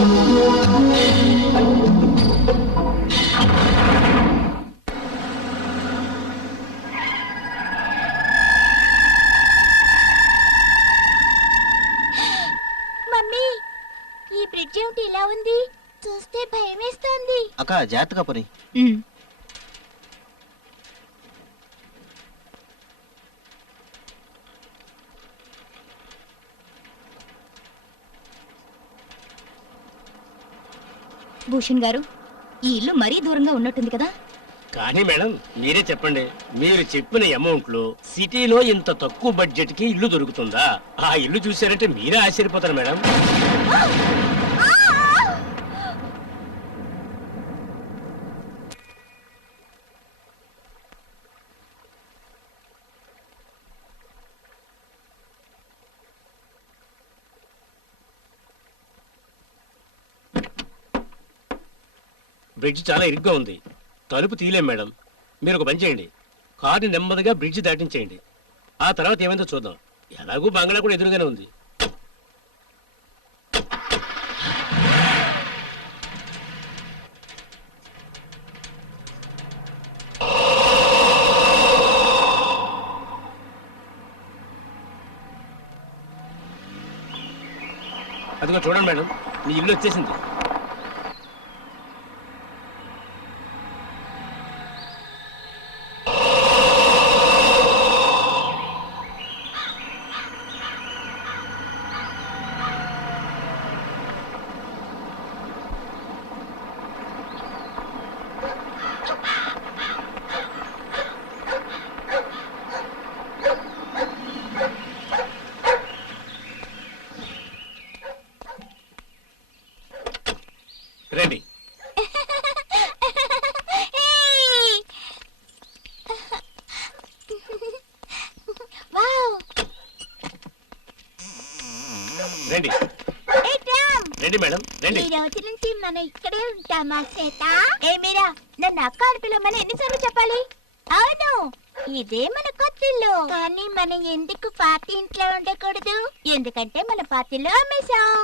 Mummy, ఈ bridge ఏమిటి ఇలా ఉంది? చూస్తే భయమేస్తోంది. అక్క జాగ్రత్తగా పని. భూషణ్ గారు, ఈ ఇల్లు మరీ దూరంగా ఉన్నట్టుంది కదా? కానీ మేడం మీరే చెప్పండి, మీరు చెప్పిన అమౌంట్ లో సిటీలో ఇంత తక్కువ బడ్జెట్ కి ఇల్లు దొరుకుతుందా? ఆ ఇల్లు చూసారంటే మీరే ఆశ్చర్యపోతారు మేడం. బ్రిడ్జ్ చాలా ఇరుగ్గా ఉంది, తలుపు తీయలేం మేడం. మీరు ఒక పని చేయండి, కారుని నెమ్మదిగా బ్రిడ్జ్ దాటించేయండి. ఆ తర్వాత ఏమైందో చూద్దాం. ఎలాగూ బంగ్లా కూడా ఎదురుగానే ఉంది. అదిగో చూడండి మేడం, మీ ఇల్లు వచ్చేసింది. రండి. రండి రండి మేడం రండి. ఈ రోజు నుంచి మనం ఇక్కడే ఉంటామా శ్వేత? ఏ మీరా, నన్ను అక్క ఆడపిల్లమని ఎన్నిసార్లు చెప్పాలి? అవును, ఇదే మన కొత్తిల్లు. కానీ మనం ఎందుకు పార్టీ ఇంట్లో ఉండకూడదు? ఎందుకంటే మన పార్టీలో అమ్మేశాం.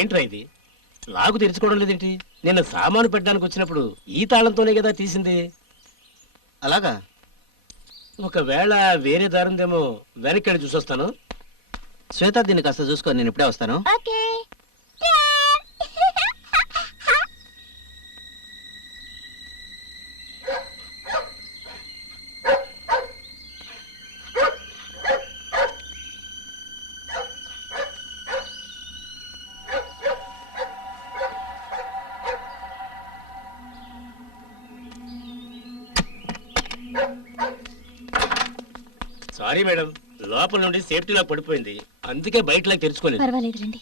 ఏంట్రా ఇది, లాగు తెరుచుకోవడం లేదేంటి? నిన్న సామాను పెట్టడానికి వచ్చినప్పుడు ఈ తాళంతోనే కదా తీసింది. అలాగా? ఒకవేళ వేరే దారుందేమో, వెనక్కి చూసొస్తాను. శ్వేత, దీన్ని కాస్త చూసుకో, నేను ఇప్పుడే వస్తాను. ఓకే. సారీ మేడం, లోపల నుండి సేఫ్టీ లాక్ పడిపోయింది, అందుకే బయట లాక్ తెరుచుకోలేదు. పర్వాలేదు, రండి.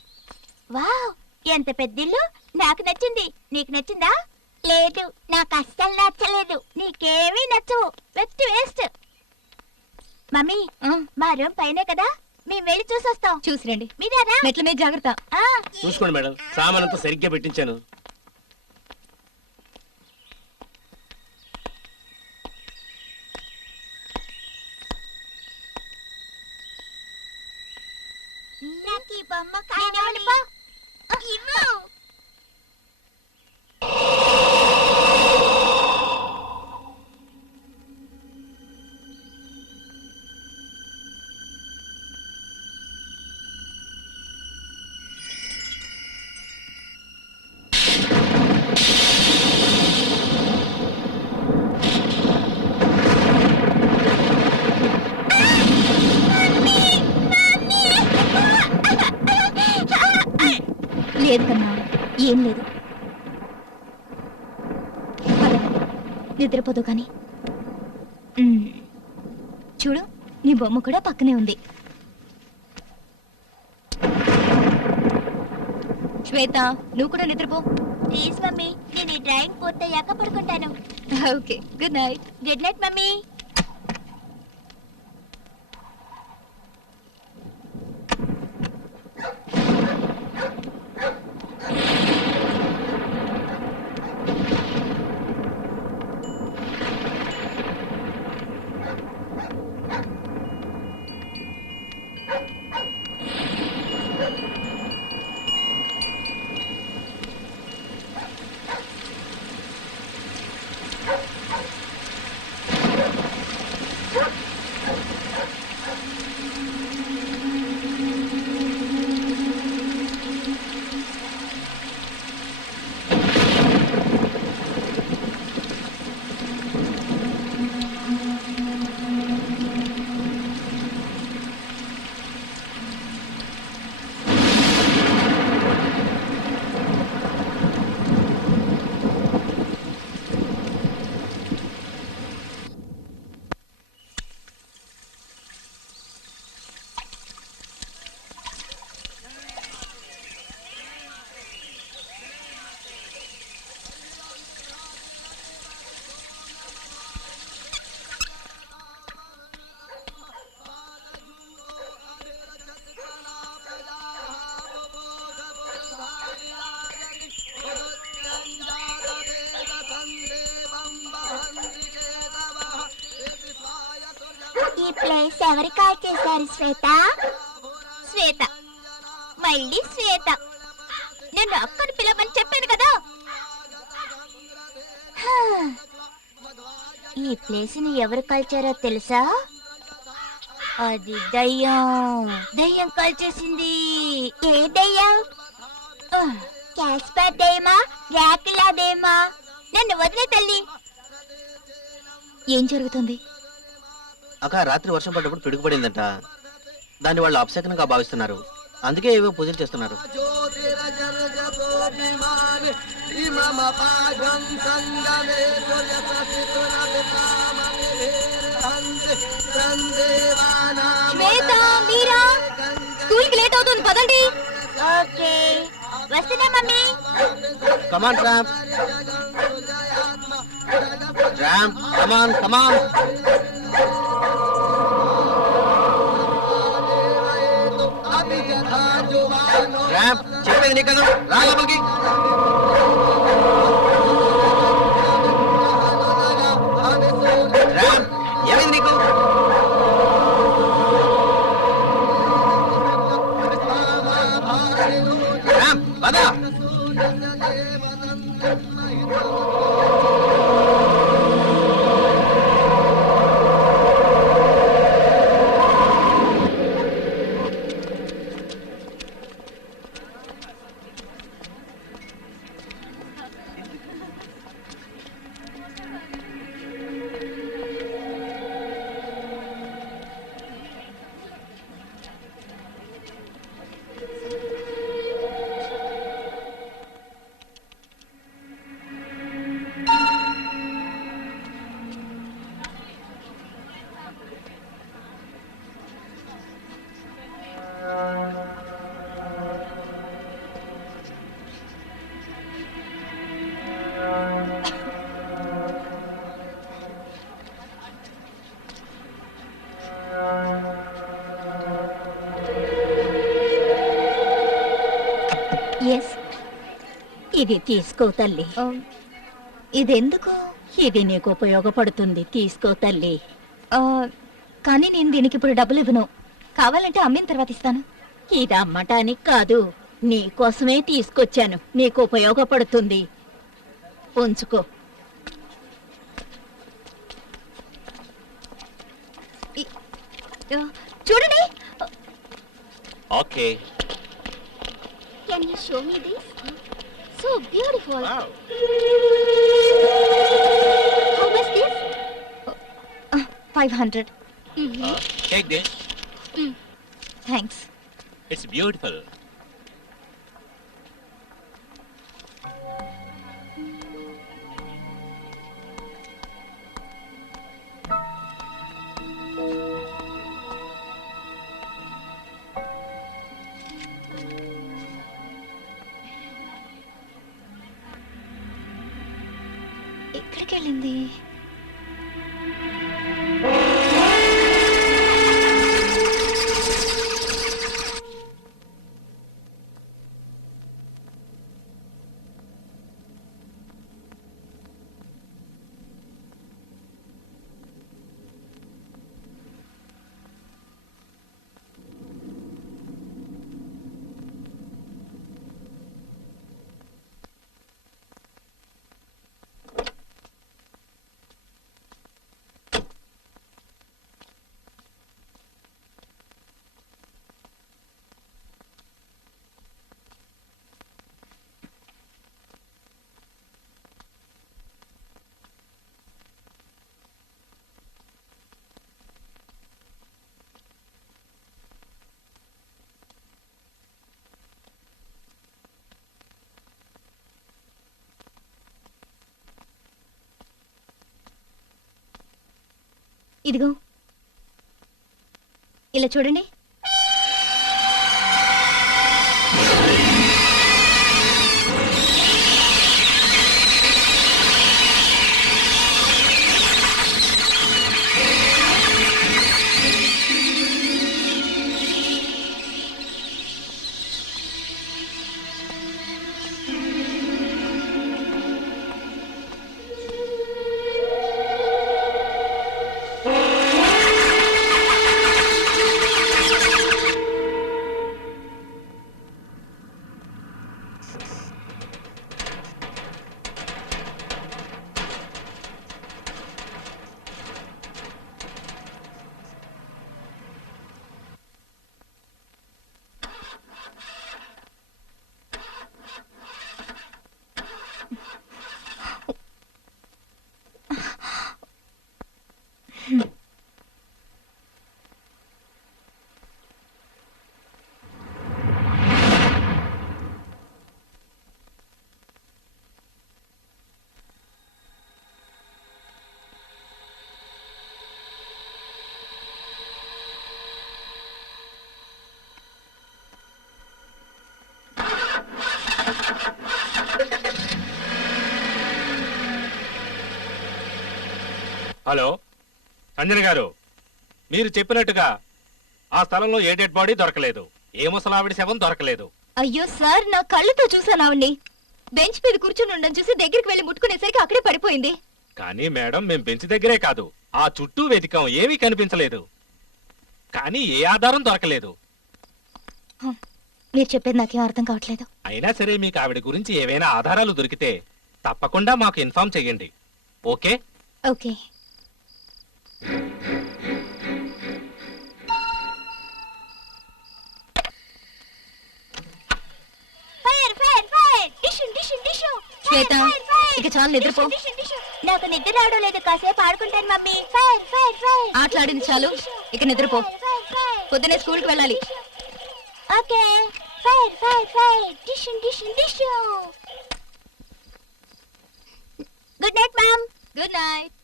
వావ్, ఎంత పెద్దిల్లు! నాకు నచ్చింది. నీకు నచ్చిందా? లేదు, నాకు అస్సలు నచ్చలేదు. నీకేమీ నచ్చవు, వెస్ట్ వేస్ట్. మమ్మీ, మా రూమ్ పైనే కదా, మేము వెళ్ళి చూసొస్తాం. చూసి రండి. మీరారా? మెట్ల మీద జాగ్రత్త. చూసుకోండి మేడం, సామానంతా సరిగ్గా పెట్టించాను. నాకు ఈ బొమ్మ కావాలి. ఇవ్వు. లేదు కన్నా, ఏం లేదు. నిద్రపోదు కానీ. చూడు, నీ బొమ్మ కూడా పక్కనే ఉంది. శ్వేత, నువ్వు కూడా నిద్రపో. ప్లీజ్ మమ్మీ, నేను ఈ డ్రాయింగ్ పూర్తయ్యాక పడుకుంటాను. Okay, good night. Good night mummy. ఎవరు కాల్ చేశారు శ్వేత? శ్వేత, మళ్ళీ శ్వేత. నన్ను అక్కని పిలవమని చెప్పాను కదా. హా. ఈ ప్లేస్ ని ఎవరు కాల్చారో తెలుసా? అది దయ్యం. దయ్యం కాల్చేసింది. ఏ దయ్యం? క్యాస్పర్ దయ్యమా, డ్రాకులా దయ్యమా? నన్ను వదిలే తల్లి. ఏం జరుగుతుంది? అక్క రాత్రి వర్షం పడ్డప్పుడు పిడుగుపడిందంట. దాన్ని వాళ్ళు అపశకనంగా భావిస్తున్నారు. అందుకే ఏవో పూజలు చేస్తున్నారు. శ్వేత, మీరా, స్కూల్కి లేట్ అవుతుంది, పదండి. ఓకే, వస్తున్నా మమ్మీ. కమాన్ ట్రాంప్. ట్రాంప్, కమాన్ కమాన్. ట్రాంప్, చెప్పేది నీ కదా, రా లోపలికి. ట్రాంప్, ఏమైంది నీకు? ట్రాంప్, పద. ఎస్, ఇది తీసుకో తల్లి. ఇదెందుకు? ఇది నీకు ఉపయోగపడుతుంది, తీసుకో తల్లి. కానీ నేను దీనికి ఇప్పుడు డబ్బులు ఇవ్వను. కావాలంటే అమ్మిన తర్వాత ఇస్తాను. ఇది అమ్మటానికి కాదు, నీ కోసమే తీసుకొచ్చాను, నీకు ఉపయోగపడుతుంది, ఉంచుకో. చూడండి. Okay. Can you show me this? So beautiful. Wow. How much this? 500. Take this. Thanks. It's beautiful. ఎక్కడికి వెళ్ళింది? ఇదిగో, ఇలా చూడండి. హలో సంజయ్ గారు, మీరు చెప్పినట్టుగా ఆ స్థలంలో ఏ డెడ్ బాడీ దొరకలేదు, ఏ ముసలావిడి శవం దొరకలేదు. అయ్యో సార్, నా కళ్ళతో చూసాను ఆవిడ్ని. బెంచ్ మీద కూర్చుని ఉండడం చూసి దగ్గరికి వెళ్ళి ముట్టుకునేసరికి అక్కడే పడిపోయింది. కానీ మేడం, మేం బెంచ్ దగ్గరే కాదు, ఆ చుట్టూ వెతికాం, ఏమీ కనిపించలేదు. కానీ ఏ ఆధారం దొరకలేదు. మీరు చెప్పేది నాకేం అర్థం కావట్లేదు. అయినా సరే, మీకు ఆవిడ గురించి ఏవైనా ఆధారాలు దొరికితే తప్పకుండా మాకు ఇన్ఫార్మ్ చేయండి. Okay? Okay. Fire fire fire tissue tissue tissue Shweta, ఇక చాలు నిద్రపో. నాకు నిద్ర రావడం లేదు, కాసేపు ఆడుకుంటాను మమ్మీ. ఫైర్ ఫైర్ ఫైర్ ఆటలాడింది చాలు, ఇక నిద్రపో. ఫైర్ ఫైర్ పొద్దునే స్కూల్కి వెళ్ళాలి. Okay. Fire fire fire tissue tissue tissue. Good night ma'am. Good night.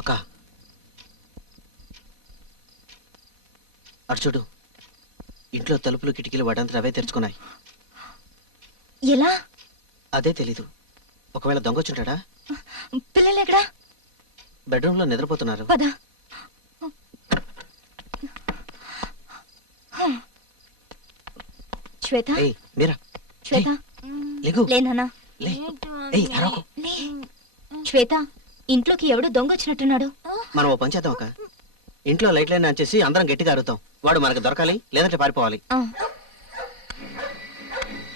అక్క, అటు చూడు, ఇంట్లో తలుపులు కిటికీలు వాటంతా అవే తెరుచుకున్నాయి. ఎలా? అదే తెలీదు. ఒకవేళ దొంగ వచ్చుంటాడా? పిల్లలు ఎక్కడా? బెడ్రూమ్ లో నిద్రపోతున్నారు. పద. శ్వేత, ఏయ్ మీరా, శ్వేత, లేగు, లేనా? లే. ఏయ్ అరవకు. లే. శ్వేత, ఇంట్లోకి ఎవడు దొంగ వచ్చినట్టున్నాడు. మనం ఓ పని చేద్దాం అక్క, ఇంట్లో లైట్లైన్ ఆన్ చేసి అందరం గట్టిగా అరుతాం. వాడు మనకు దొరకాలి, లేదంటే పారిపోవాలి. ఆ,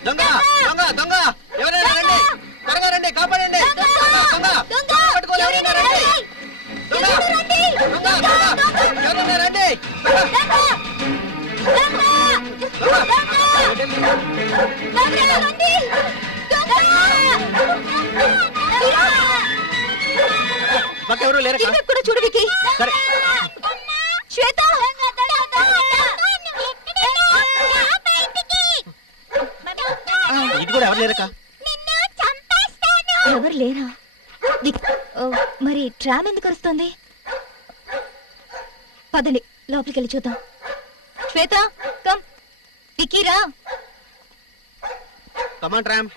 దొంగ దొంగ దొంగ, ఎవరైనా రండి, త్వరగా రండి, కాపాడండి. దొంగ దొంగ, పట్టుకోవాలి, ఎవరైనా రండి. దొంగ దొంగ దొంగ, ఎవరైనా రండి. మాకెవరూ లేరక్క. ఇటువైపు కూడా చూడు వికీ. సరే. శ్వేత, ఇటు కూడా ఎవరు లేరక్క. ఎవరు లేరా? ఓ, మరి ట్రామ్ ఎందుకు వస్తుంది? పదండి, లోపలికి వెళ్ళి చూద్దాం. శ్వేత, కమ్. వికీ రా. కమాన్ ట్రామ్.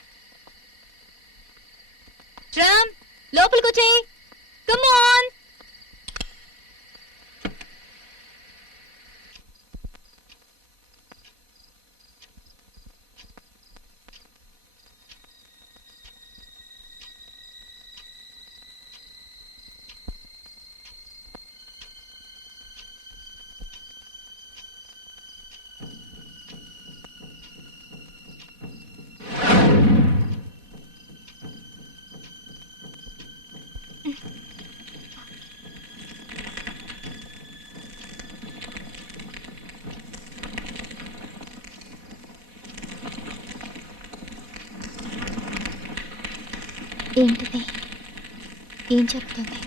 ట్రామ్, లోపలికి వచ్చేయి. Come on. ఏంటిది? ఏం జరుగుతుంది?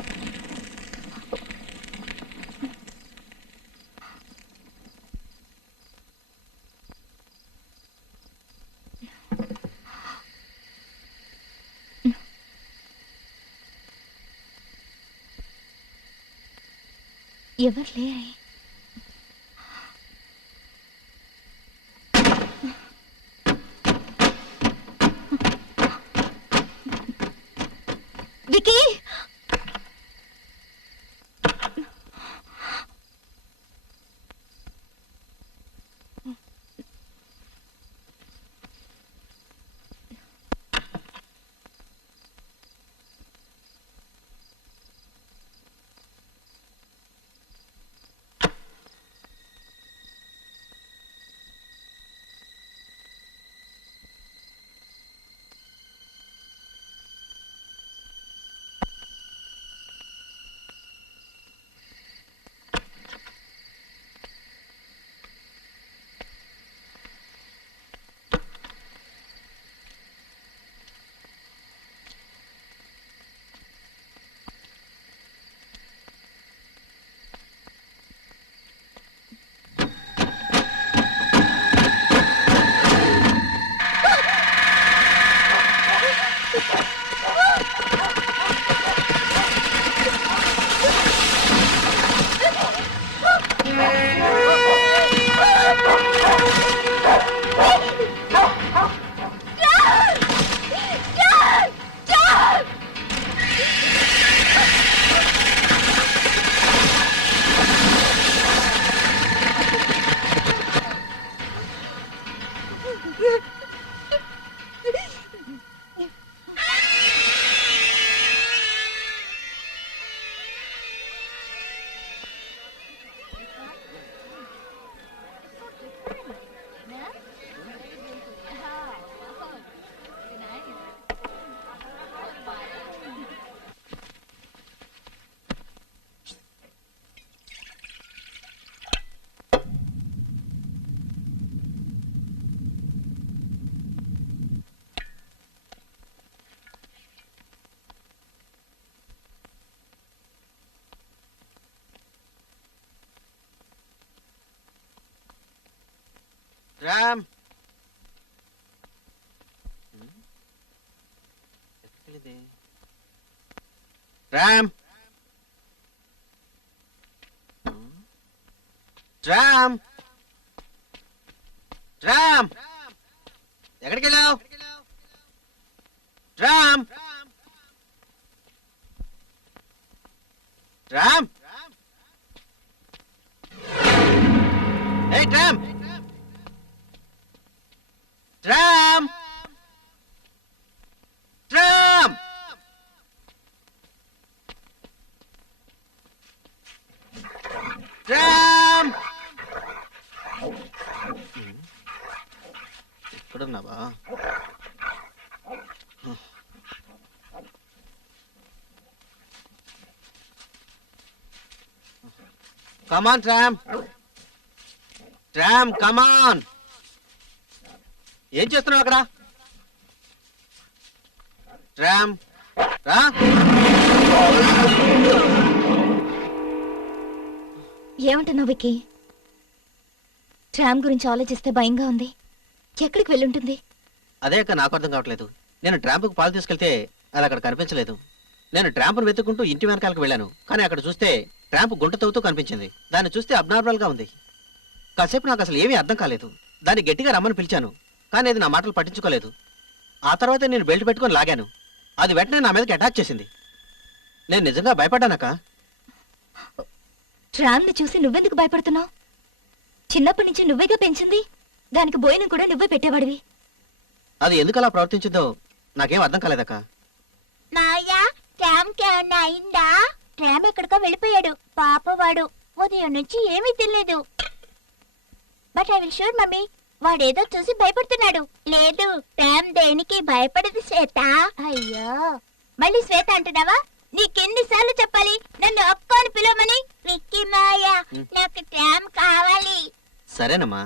ఎవరు లేరే? వికీ, రామ్ రామ్ రామ్ రామ్ ఎక్కడికి వెళ్ళావు రామ్ రామ్ ఏయ్ రామ్ రామ్ రామ్ రామ్ ఎక్కడున్నావా కమాన్ రామ్ రామ్ కమాన్ ఏం చేస్తున్నావు అక్కడ రామ్ రా ఏమంటున్నావు విక్కీ? ట్రామ్ గురించి ఆలోచిస్తే భయంగా ఉంది. ఎక్కడికి వెళ్ళుంటుంది? అదే అక్క నాకు అర్థం కావట్లేదు. నేను ట్రాంపుకు పాలు తీసుకెళ్తే అది అక్కడ కనిపించలేదు. నేను ట్రాంపును వెతుక్కుంటూ ఇంటి వెనకాలకు వెళ్ళాను, కానీ అక్కడ చూస్తే ట్రాంప్ గుంట తవ్వుతూ కనిపించింది. దాన్ని చూస్తే అబ్నార్మల్ గా ఉంది. కాసేపు నాకు అసలు ఏమీ అర్థం కాలేదు. దాన్ని గట్టిగా రమ్మని పిలిచాను, కానీ అది నా మాటలు పట్టించుకోలేదు. ఆ తర్వాత నేను బెల్ట్ పెట్టుకొని లాగాను. అది వెంటనే నా మీదకి అటాక్ చేసింది. నేను నిజంగా భయపడ్డానక్క. ట్రామ్ ని చూసి నువ్వెందుకు భయపడుతున్నావు? చిన్నప్పటి నుంచి నువ్వేగా పెంచింది. దానికి భోజనం కూడా నువ్వే పెట్టేవాడివి. అది ఎందుకు అలా ప్రవర్తించిందో నాకేం అర్థం కాలేదక్క. మాయా ట్రామ్ ఏమన్నా అయిందా? ట్రామ్ ఎక్కడికో వెళ్ళిపోయాడు పాపవాడు. ఉదయం నుంచి ఏమీ తెలియదు. But I will sure mummy, వాడేదో చూసి భయపడుతున్నాడు. లేదు, ట్రామ్ దేనికి భయపడదు శ్వేత. అయ్యో, మళ్ళీ శ్వేత అంటున్నావా? నీకెన్నిసార్లు చెప్పాలి నన్ను అక్క అని పిలవమని? విక్కీ మాయా, నాకు ట్రామ్ కావాలి. సరేనమ్మా.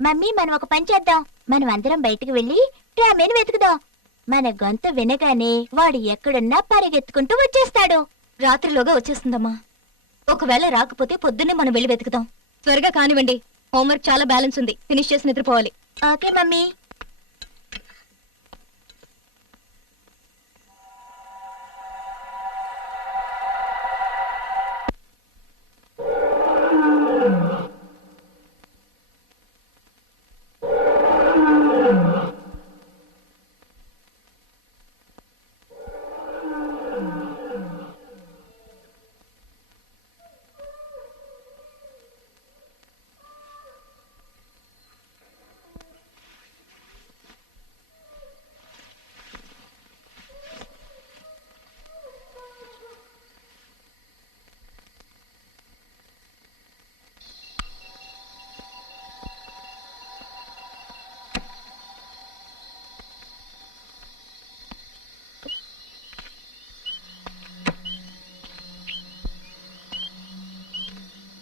మమ్మీ, మనం ఒక పని చేద్దాం. మనం అందరం బయటికి వెళ్ళి ట్రామేని వెతుకుదాం. మన గొంతు వినగానే వాడు ఎక్కడున్నా పరిగెత్తుకుంటూ వచ్చేస్తాడు. రాత్రిలోగా వచ్చేస్తుందమ్మా. ఒకవేళ రాకపోతే పొద్దున్నే మనం వెళ్ళి వెతుకుదాం. త్వరగా కానివ్వండి, హోంవర్క్ చాలా బ్యాలెన్స్ ఉంది. ఫినిష్ చేసి నిద్రపోవాలి. Okay mummy.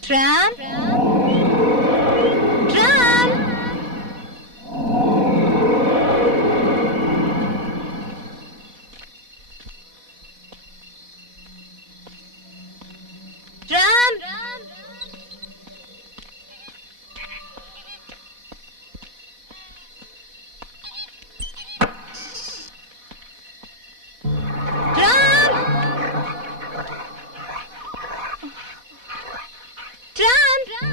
Tram, tram, tram, tram, tram.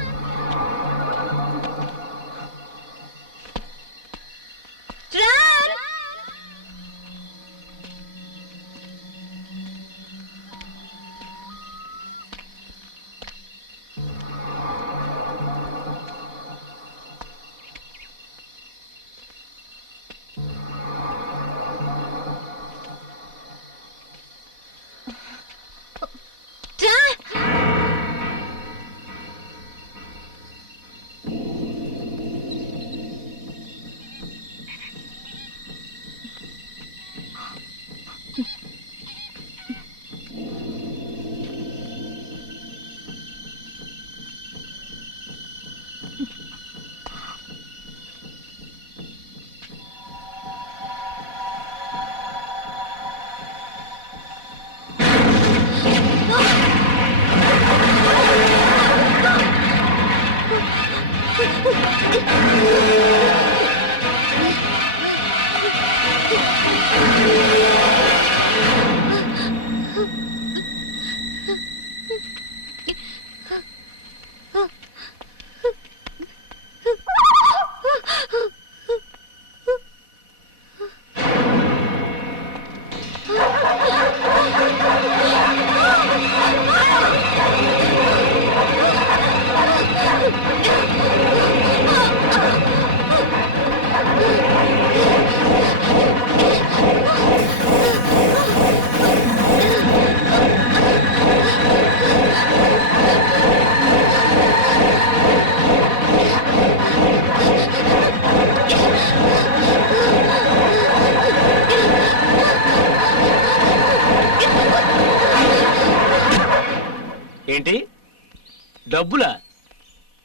డబ్బులా?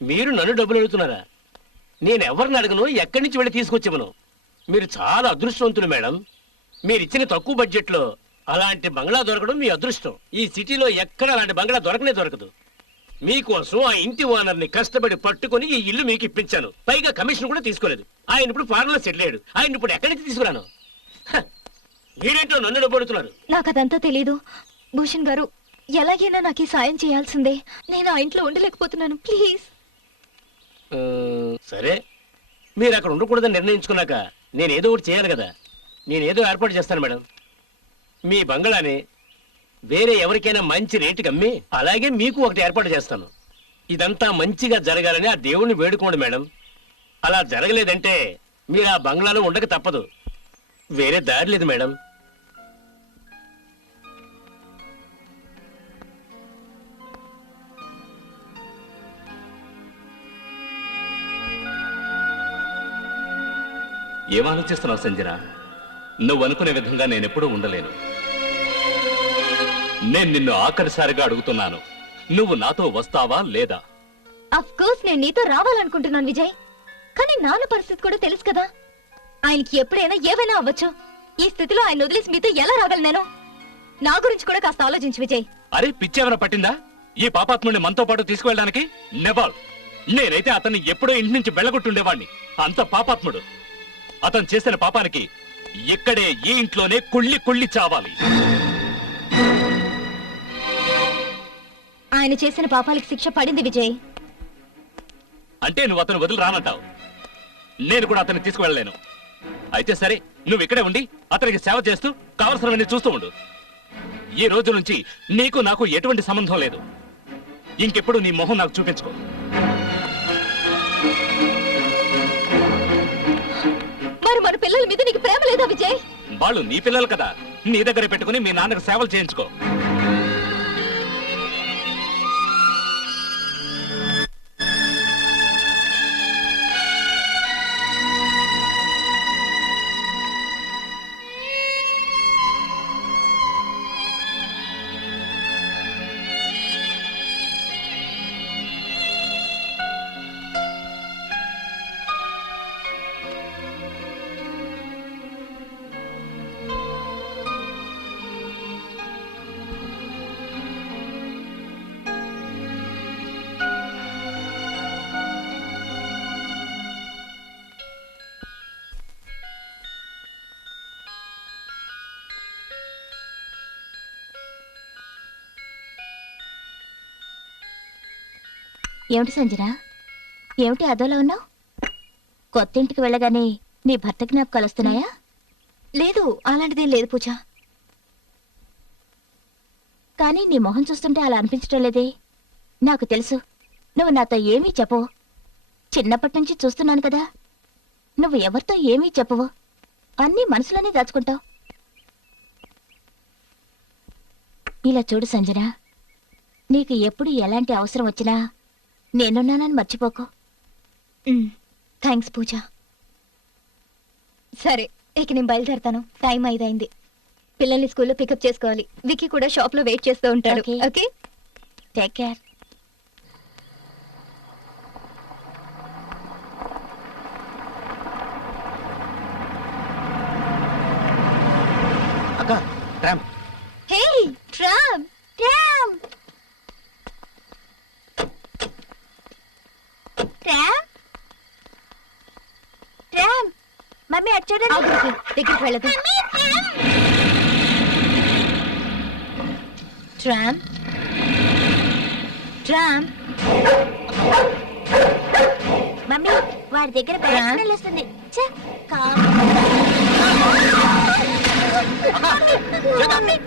మీరు నన్ను డబ్బులు అడుగుతున్నారా? నేను ఎవరిని అడగను, ఎక్కడి నుంచి వెళ్ళి తీసుకొచ్చామను. మీరు చాలా అదృష్టవంతులు మేడం. మీరు ఇచ్చిన తక్కువ బడ్జెట్లో అలాంటి బంగ్లా దొరకడం మీ అదృష్టం. ఈ సిటీలో ఎక్కడ అలాంటి బంగ్లా దొరకనే దొరకదు. మీకోసం ఆ ఇంటి ఓనర్ని కష్టపడి పట్టుకొని ఈ ఇల్లు మీకు ఇప్పించాను. పైగా కమిషన్ కూడా తీసుకోలేదు. ఆయన ఇప్పుడు ఫారెన్ లో సెటిల్ అయ్యాడు. ఆయన ఇప్పుడు ఎక్కడి నుంచి తీసుకురాను? హ! మీరేంటో నన్ను డబ్బడుతున్నారు. నాకు అదంతా తెలీదు. భూషణ్ గారు, ఎలాగైనా నాకు ఈ సాయం చేయాల్సిందే. నేను ఆ ఇంట్లో ఉండలేకపోతున్నాను, ప్లీజ్. సరే, మీరు అక్కడ ఉండకూడదని నిర్ణయించుకున్నాక నేనేదో ఒకటి చేయాలి కదా. నేనేదో ఏర్పాటు చేస్తాను మేడం. మీ బంగళాని వేరే ఎవరికైనా మంచి రేటుకి అమ్మి అలాగే మీకు ఒకటి ఏర్పాటు చేస్తాను. ఇదంతా మంచిగా జరగాలని ఆ దేవుణ్ణి వేడుకోండి మేడం. అలా జరగలేదంటే మీరు ఆ బంగ్లాలో ఉండక తప్పదు. వేరే దారి లేదు మేడం. ఏం ఆలోచిస్తున్నావు సంజన? నువ్వు అనుకునే విధంగా నేనెప్పుడూ ఉండలేను. నేను నిన్ను ఆఖరిసారిగా అడుగుతున్నాను, నువ్వు నాతో వస్తావా లేదా? అఫ్ కోర్స్ నేను నీతో రావాలనుకుంటున్నాను విజయ్. కానీ నాన్న పరిస్థితి కూడా తెలుసు కదా. ఆయనకి ఎప్పుడైనా ఏవైనా అవ్వచ్చు. ఈ స్థితిలో ఆయన వదిలేసి మీతో ఎలా రాగలను నేను? నా గురించి కూడా కాస్త ఆలోచించు విజయ్. అరే పిచ్చేమైనా పట్టిందా ఈ పాపాత్ముడిని మనతో పాటు తీసుకువెళ్ళడానికి? నెవర్. నేనైతే అతన్ని ఎప్పుడో ఇంటి నుంచి వెళ్ళగొట్టుండేవాణ్ణి. అంత పాపాత్ముడు. అతను చేసిన పాపానికి ఇక్కడే ఈ ఇంట్లోనే కుళ్ళి కుళ్ళి చావాలి. ఆయన చేసిన పాపాలకి శిక్ష పడింది విజయ్. అంటే నువ్వు అతను వదిలి రానంటావు. నేను కూడా అతన్ని తీసుకువెళ్ళలేను. అయితే సరే, నువ్వు ఇక్కడే ఉండి అతనికి సేవ చేస్తూ కావలసినవన్నీ చూస్తూ ఉండు. ఈ రోజు నుంచి నీకు నాకు ఎటువంటి సంబంధం లేదు. ఇంకెప్పుడు నీ మొహం నాకు చూపించుకో. మరి మన పిల్లల మీద నీకు ప్రేమ లేదా విజయ్? వాళ్ళు నీ పిల్లలు కదా, నీ దగ్గర పెట్టుకుని మీ నాన్నకు సేవలు చేయించుకో. ఏమిటి సంజన, ఏమిటి అదోలా ఉన్నావు? కొత్త ఇంటికి వెళ్ళగానే నీ భర్త జ్ఞాపకాలు వస్తున్నాయా? లేదు, అలాంటిదేం లేదు పూజ. కానీ నీ మొహం చూస్తుంటే అలా అనిపించడం లేదే. నాకు తెలుసు, నువ్వు నాతో ఏమీ చెప్పవు. చిన్నప్పటి నుంచి చూస్తున్నాను కదా, నువ్వు ఎవరితో ఏమీ చెప్పవు. అన్నీ మనసులోనే దాచుకుంటావు. ఇలా చూడు సంజన, నీకు ఎప్పుడు ఎలాంటి అవసరం వచ్చినా నేనున్నానని మర్చిపోకు. థ్యాంక్స్ పూజ. సరే, ఇక నేను బయలుదేరతాను. టైం 5 అయింది. పిల్లల్ని స్కూల్లో పికప్ చేసుకోవాలి. విక్కీ కూడా షాప్ లో వెయిట్ చేస్తూ ఉంటాడు. Okay. Okay, take care. అక్క, tram. Hey tram. Tram tram tram. Mummy అటు చూడండి. దగ్గరికి వెళ్ళదు. Tram tram. మమ్మీ, వాడి దగ్గర ట్రామ్. వస్తుంది.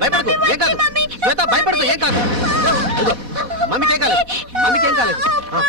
భయపడకు, ఏం కాదు. శ్వేత, భయపడకు, ఏం కాదు. ఇదిగో, మమ్మీకి ఏం కాలేదు, మమ్మీకి ఏం కాలేదు. ఆ.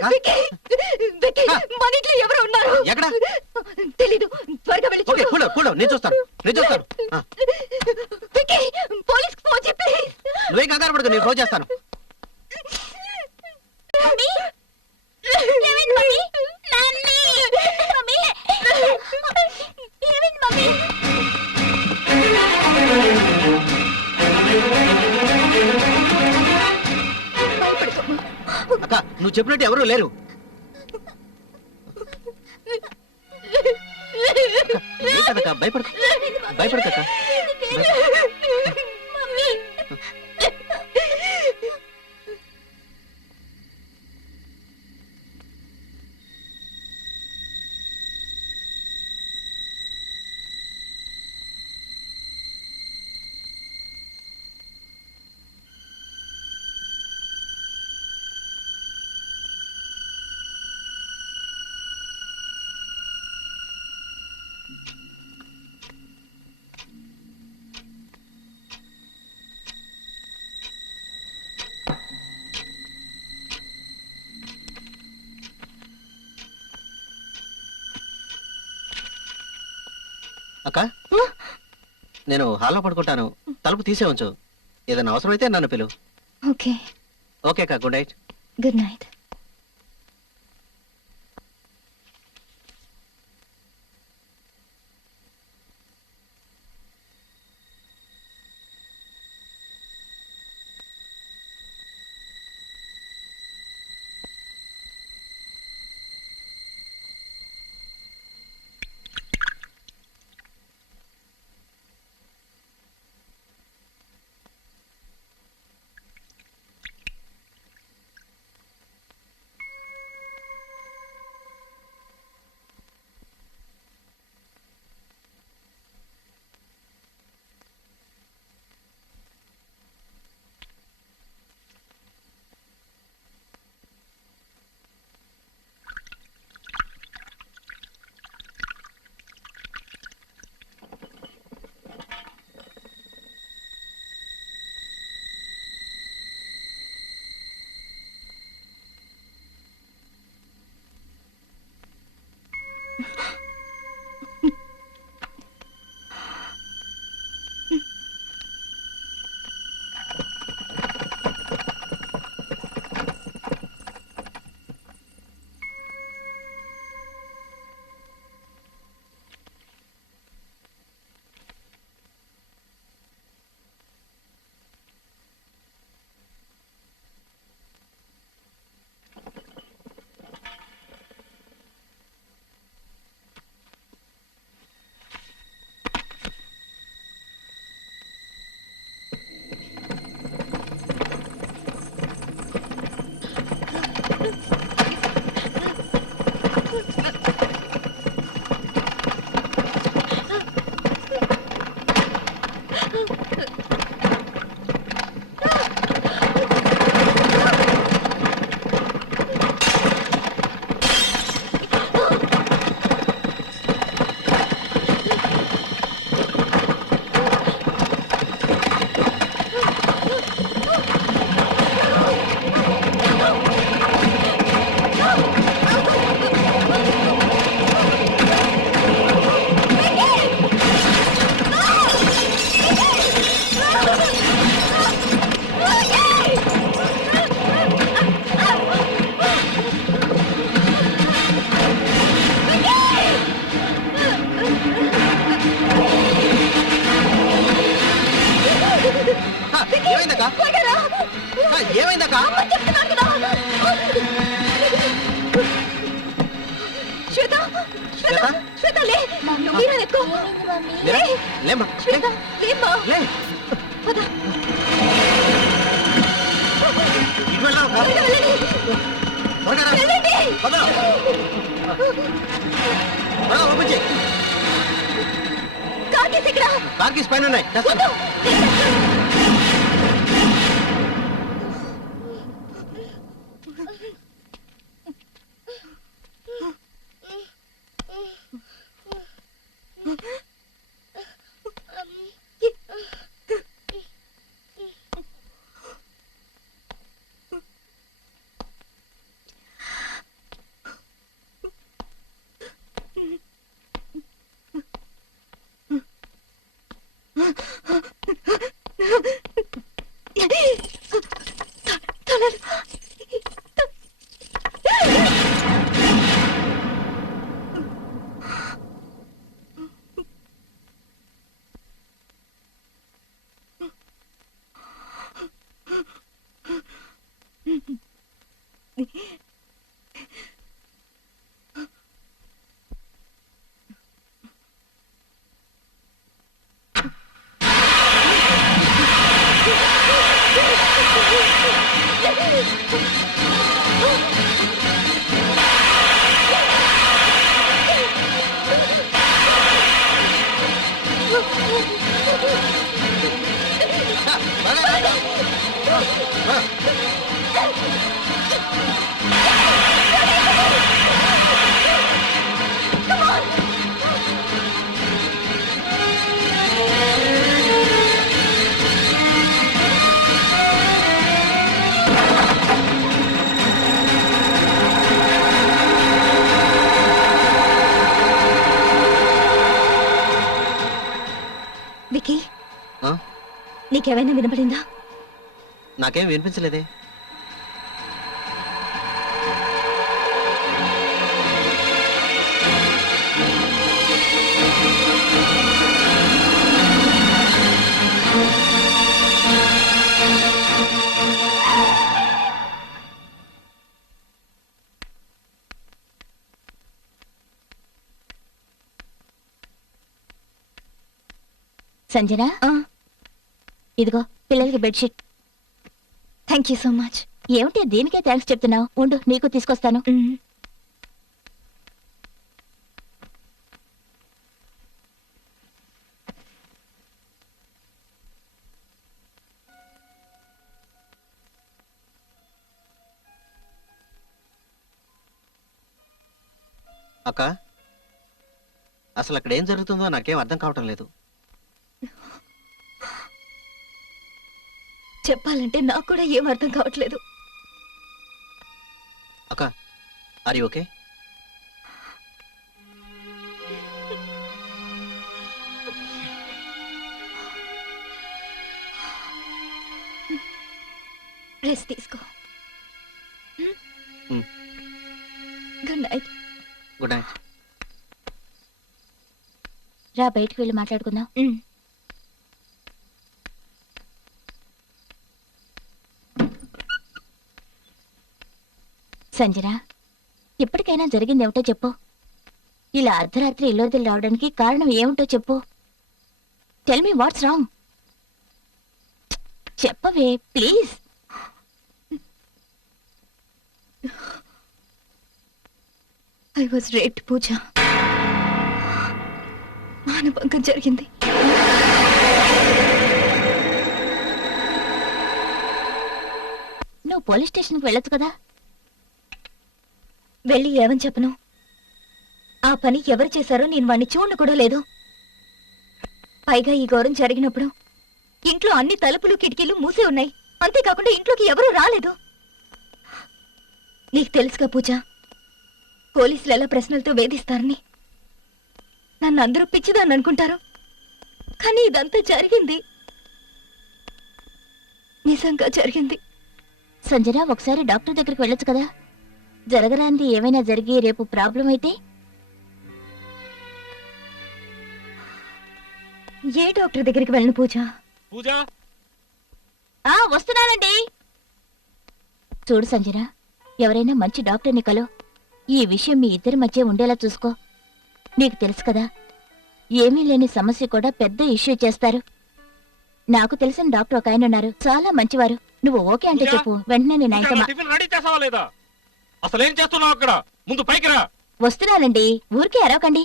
ఏమైందక్క విక్కీ! విక్కీ! మన ఇంట్లో ఎవరు ఉన్నారు ఎక్కడ? తెలీదు త్వరగా వెళ్ళి ఓకే చూడు. కూల్ నేను చూస్తాను ఆ, విక్కీ! పోలీస్కి ఫోన్ చేయి, ప్లీజ్. నువ్వేం కంగారు పడుకో నేను ఫోన్ చేస్తాను. మమ్మీ ఏమైంది మమ్మీ నాన్ని మమ్మీ ఏమైంది మమ్మీ అక్క నువ్వు చెప్పినట్టు ఎవరూ లేరు. ఏం కదక్క భయపడకక్క. మమ్మీ అక్క నేను హాల్లో పడుకుంటాను, తలుపు తీసే ఉంచు. ఏదైనా అవసరమైతే నన్ను పిలువు. ఓకే, ఓకే అక్క, గుడ్ నైట్. Good night. ఏమైందక్క? శ్వేత, శ్వేత, శ్వేత? శ్వేత, లే. నువ్వు మీరాని ఎత్తుకో. మీరా? లేమ్మా, శ్వేత, లేమ్మా. లే. పద. ఇటు వెళ్దాం అక్క. త్వరగా వెళ్ళండి. త్వరగా రా. వెళ్ళండి. పద. త్వరగా ఓపెన్ చేయి. కార్ కీస్ ఎక్కడ? కార్ కీస్ పైన ఉన్నాయి. తెస్తాను. వద్దు. వికీ, ఆ? నీకేమైనా వినపడిందా? నాకేం వినిపించలేదే. సంజన, ఇదిగో పిల్లలకి bedsheet. Thank you so much. ఏమిటి దీనికే థ్యాంక్స్ చెప్తున్నావు? ఉండు, నీకు తీసుకొస్తాను. అక్క, అసలు అక్కడ ఏం జరుగుతుందో నాకేం అర్థం కావటం లేదు. చెప్పాలంటే నాకు కూడా ఏం అర్థం కావట్లేదు. అక్క, ఆర్ యు ఓకే? రెస్ట్ తీసుకో. Hmm. Good night. Good night. రా, బయటికి వెళ్ళి మాట్లాడుకుందాం. సంజన, ఇప్పటికైనా జరిగింది ఏమిటో చెప్పు. ఇలా అర్ధరాత్రి ఇల్లోదిలు రావడానికి కారణం ఏమిటో చెప్పు. Tell me what's wrong. చెప్పవే ప్లీజ్. ఐ వాజ్ రేప్డ్ పూజ. మానభంగం జరిగింది. నువ్వు పోలీస్ స్టేషన్కి వెళ్ళొచ్చు కదా. వెళ్ళి ఏమని చెప్పను? ఆ పని ఎవరు చేశారో నేను వాణ్ణి చూడను కూడా లేదు. పైగా ఈ ఘోరం జరిగినప్పుడు ఇంట్లో అన్ని తలుపులు కిటికీలు మూసే ఉన్నాయి. అంతేకాకుండా ఇంట్లోకి ఎవరూ రాలేదు. నీకు తెలుసుగా పూజ, పోలీసులు ఎలా ప్రశ్నలతో వేధిస్తారని. నన్ను అందరూ పిచ్చిదాన్ని అనుకుంటారు, కానీ ఇదంతా జరిగింది, నిజంగా జరిగింది. సంజన, ఒకసారి డాక్టర్ దగ్గరికి వెళ్ళొచ్చు కదా. జరగరాంది ఏమైనా జరిగి రేపు ప్రాబ్లం అయితే? ఏ డాక్టర్ దగ్గరికి వెళ్ళను పూజ? పూజ, వస్తున్నానండి. చూడు సంజన, ఎవరైనా మంచి డాక్టర్ని కలు. ఈ విషయం మీ ఇద్దరి మధ్య ఉండేలా చూసుకో. నీకు తెలుసు కదా, ఏమీ లేని సమస్య కూడా పెద్ద ఇష్యూ చేస్తారు. నాకు తెలిసిన డాక్టర్ ఒక ఆయన ఉన్నారు, చాలా మంచివారు. నువ్వు ఓకే అంటే పూజా? చెప్పు, వెంటనే నేను ఆయనతో పూజ, టిఫిన్ రెడీ చేసావా లేదా? అసలు ఏం చేస్తున్నావు అక్కడ? ముందు పైకి రా. వస్తున్నానండి, ఊరికే అరవకండి.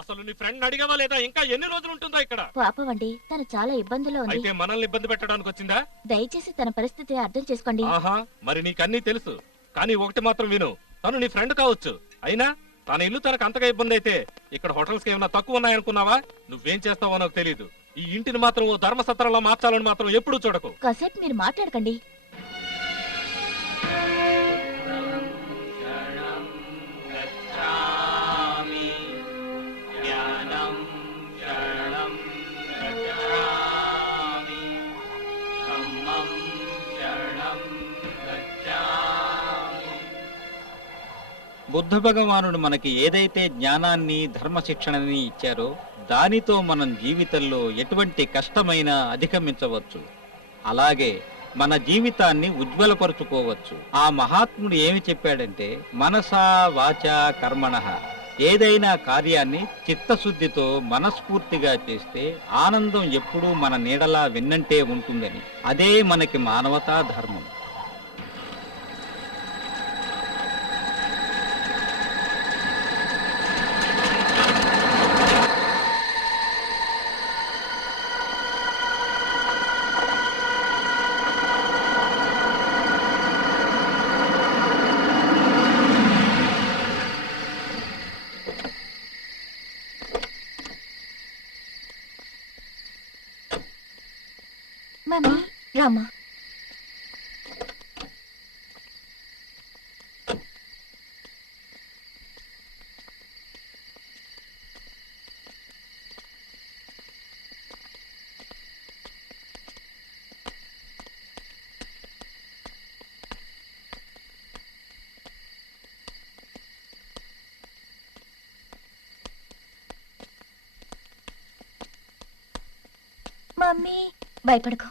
అసలు నీ ఫ్రెండ్ అడిగావా లేదా? ఇంకా ఎన్ని రోజులు ఉంటుందా ఇక్కడ? పాపం అండి, తను చాలా ఇబ్బందులో ఉంది. అయితే మనల్ని ఇబ్బంది పెట్టడానికి వచ్చిందా? దయచేసి తన పరిస్థితి అర్థం చేసుకోండి. ఆహా, మరి నీకన్నీ తెలుసు. కానీ ఒకటి మాత్రం విను, తను నీ ఫ్రెండ్ కావచ్చు, అయినా తన ఇల్లు తనకు అంతగా ఇబ్బంది అయితే ఇక్కడ హోటల్స్ కి ఏమైనా తక్కువ ఉన్నాయనుకున్నావా? నువ్వేం చేస్తావో నాకు తెలియదు. ఈ ఇంటిని మాత్రం ఓ ధర్మసత్రంలో మార్చాలని మాత్రం ఎప్పుడూ చూడకు. కాసేపు మీరు మాట్లాడకండి. బుద్ధ భగవానుడు మనకి ఏదైతే జ్ఞానాన్ని ధర్మ శిక్షణని ఇచ్చారో దానితో మనం జీవితంలో ఎటువంటి కష్టమైనా అధిగమించవచ్చు. అలాగే మన జీవితాన్ని ఉజ్వలపరుచుకోవచ్చు. ఆ మహాత్ముడు ఏమి చెప్పాడంటే, మనసా వాచా కర్మణః, ఏదైనా కార్యాన్ని చిత్తశుద్ధితో మనస్ఫూర్తిగా చేస్తే ఆనందం ఎప్పుడూ మన నీడలా వెన్నంటే ఉంటుందని. అదే మనకి మానవతా ధర్మం. మమ్మీ రామా. మమ్మీ భయపడకు.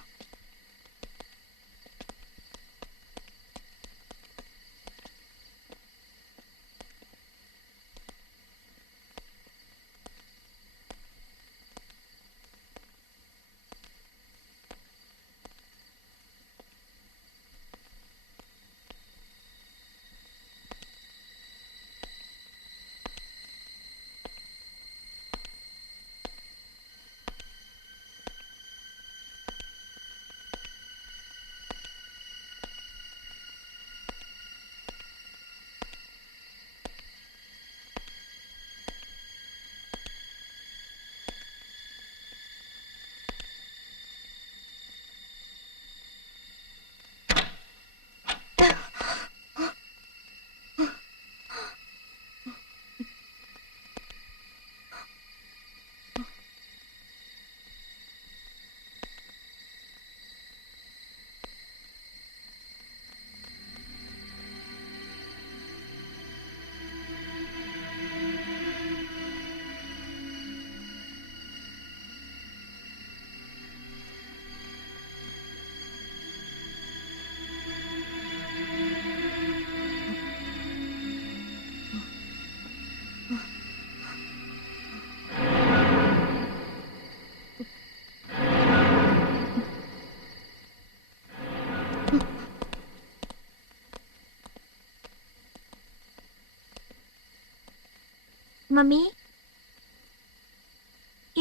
మమ్మీ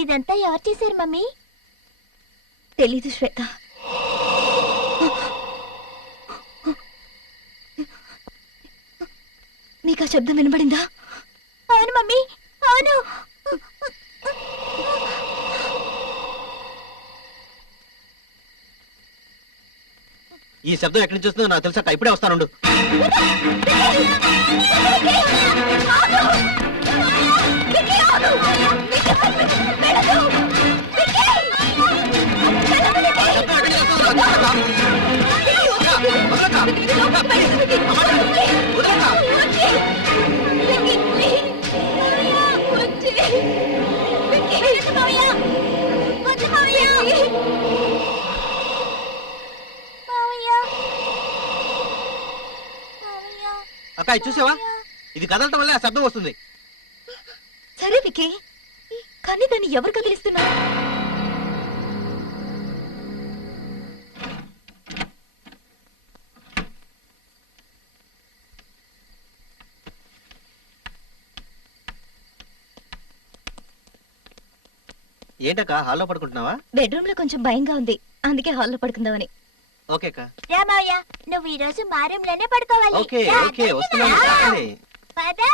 ఇదంతా ఎవరు చేశారు మమ్మీ? తెలీదు శ్వేత. మీకు ఆ శబ్దం వినబడిందా? అవును మమ్మీ, అవును. ఈ శబ్దం ఎక్కడి నుంచి వస్తుందో నాకు తెలుసా, ఇప్పుడే వస్తానుండు. అక్క ఇది చూసావా, ఇది కదలటం వల్ల ఆ శబ్దం వస్తుంది. సరే వికీ, కానీ దాన్ని ఎవరు కదిలిస్తున్నారు? ఏంటక్క హాల్లో పడుకుంటున్నావా? బెడ్రూమ్ లో కొంచెం భయంగా ఉంది, అందుకే హాల్లో పడుకుందామని. ఓకే అక్క. రామయ్య, నువ్వు ఈ రోజు మా రూమ్ లోనే పడుకోవాలి. ఓకే ఓకే వస్తున్నాను. చెప్పండి. పదా.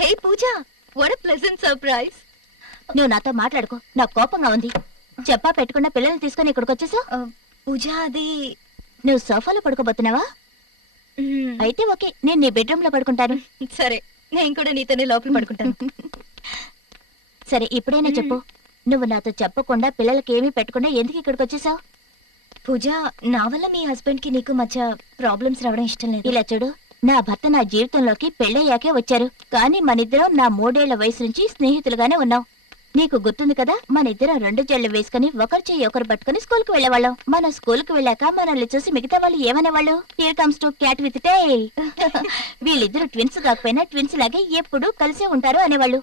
హే పూజ, వాట్ ఎ ప్లెజెంట్ సర్ప్రైజ్. నువ్వు నాతో మాట్లాడుకో, నాకు కోపంగా ఉంది. చెప్పా పెట్టుకున్న పిల్లల్ని తీసుకొని ఇక్కడికి వచ్చేసావు. పూజ, అది నువ్వు సోఫాలో పడుకోబోతున్నావా? అయితే ఓకే, నేను నీ బెడ్రూమ్ లో పడుకుంటాను. సరే, నేను కూడా నీతోనే లోపల పడుకుంటాను. సరే, ఇప్పుడైనా చెప్పు, నువ్వు నాతో చెప్పకుండా పిల్లలకి ఏమీ పెట్టకుండా ఎందుకు ఇక్కడికి వచ్చేసావు? పూజ, నా వల్ల మీ హస్బెండ్ కి నీకు మధ్య ప్రాబ్లమ్స్ రావడం ఇష్టం లేదు. ఇలా చూడు, నా భర్త నా జీవితంలోకి పెళ్ళయ్యాకే వచ్చారు, కానీ మనిద్దరం నా 3 ఏళ్ల వయసు నుంచి స్నేహితులుగానే ఉన్నాం. నీకు గుర్తుంది కదా, మన ఇద్దరం 2 జళ్ళు వేసుకుని ఒకరి చెయ్యి ఒకరు పట్టుకుని స్కూల్ కి వెళ్లేవాళ్ళం. మనం స్కూల్ కి వెళ్ళాక మనల్ని చూసి మిగతా వాళ్ళు ఏమనేవాళ్ళు? Here comes two cat with tail. వీళ్ళిద్దరు ట్విన్స్ కాకపోయినా ట్విన్స్ లాగే ఎప్పుడూ కలిసే ఉంటారు అనేవాళ్ళు.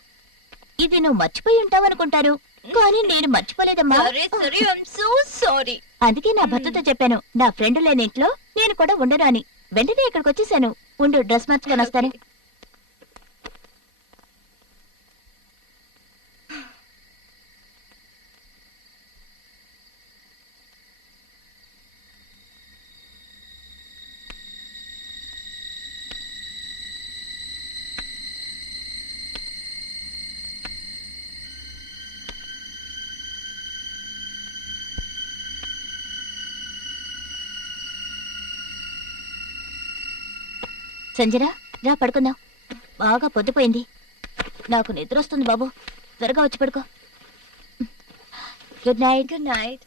ఇది నువ్వు మర్చిపోయి ఉంటావు అనుకుంటారు, కానీ నేను మర్చిపోలేదమ్మా. అందుకే నా భర్తతో చెప్పాను, నా ఫ్రెండ్ లేని ఇంట్లో నేను కూడా ఉండను అని. వెంటనే ఇక్కడికి వచ్చేసాను. ఉండు, డ్రెస్ మార్చుకొని వస్తాను. సంజన రా పడుకుందాం. బాగా పొద్దుపోయింది. నాకు నిద్ర వస్తుంది బాబు. త్వరగా వచ్చి పడుకో. Good night. Good night.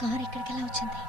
Car ఇక్కడికి ఎలా వచ్చింది?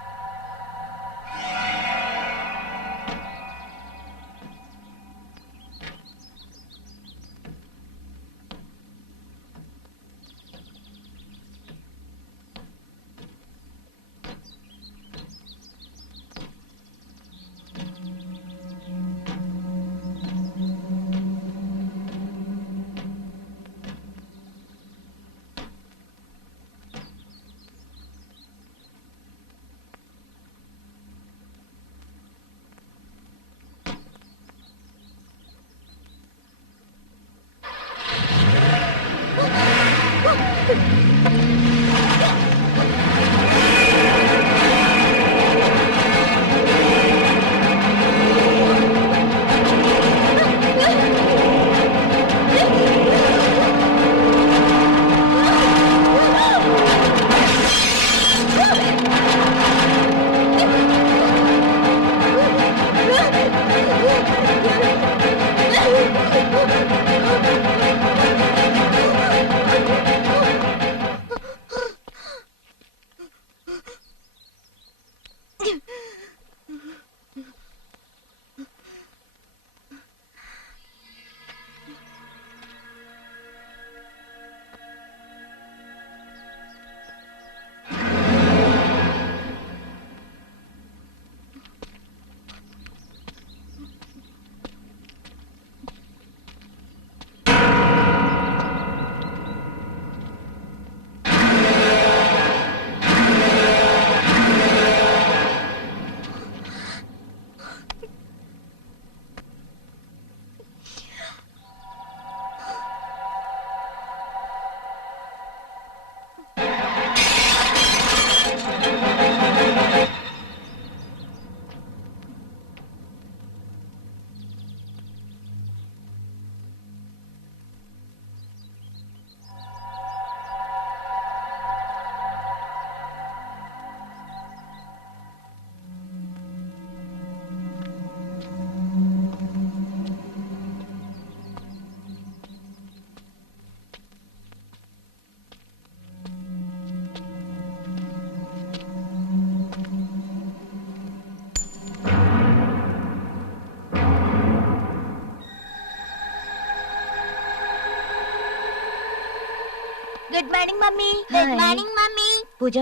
Good morning mummy Hi. Good morning mummy. Pooja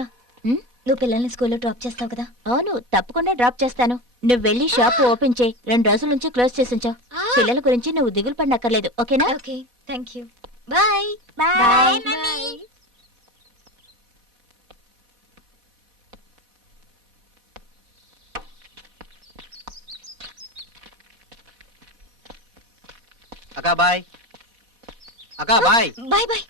నువ్వు పిల్లల్ని స్కూల్లో డ్రాప్ చేస్తావు కదా? అవును తప్పకుండా డ్రాప్ చేస్తాను. నువ్వు వెళ్ళి షాప్ ఓపెన్ చేయి. 2 రోజుల నుంచి క్లోజ్ చేసి ఉంచావు. పిల్లల గురించి నువ్వు దిగులు పడనక్కర్లేదు, ఓకేనా? Okay thank you bye. Bye mummy. అక్క బాయ్. అక్క bye. Bye bye.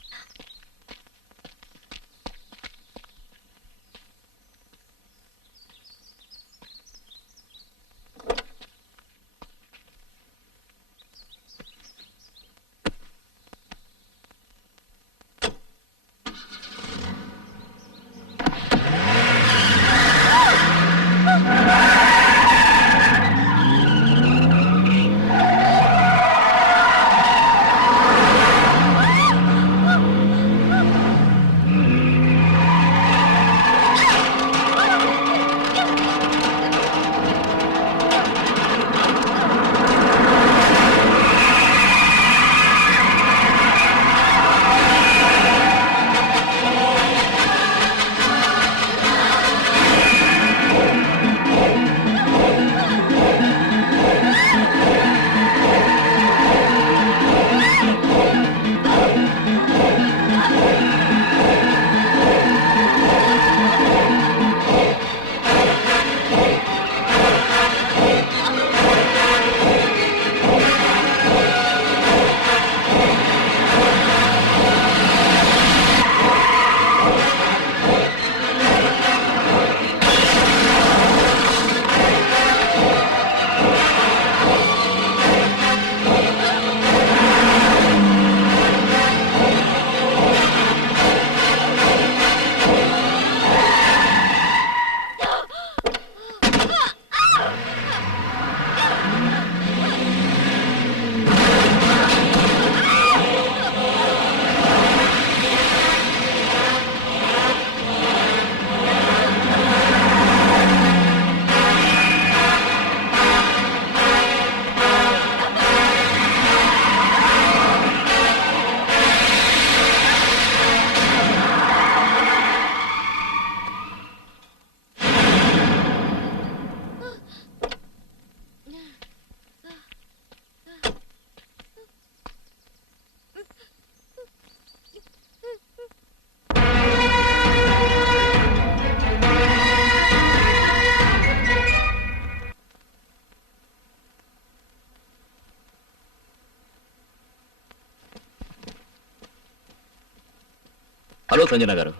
Hello Sanjana garu,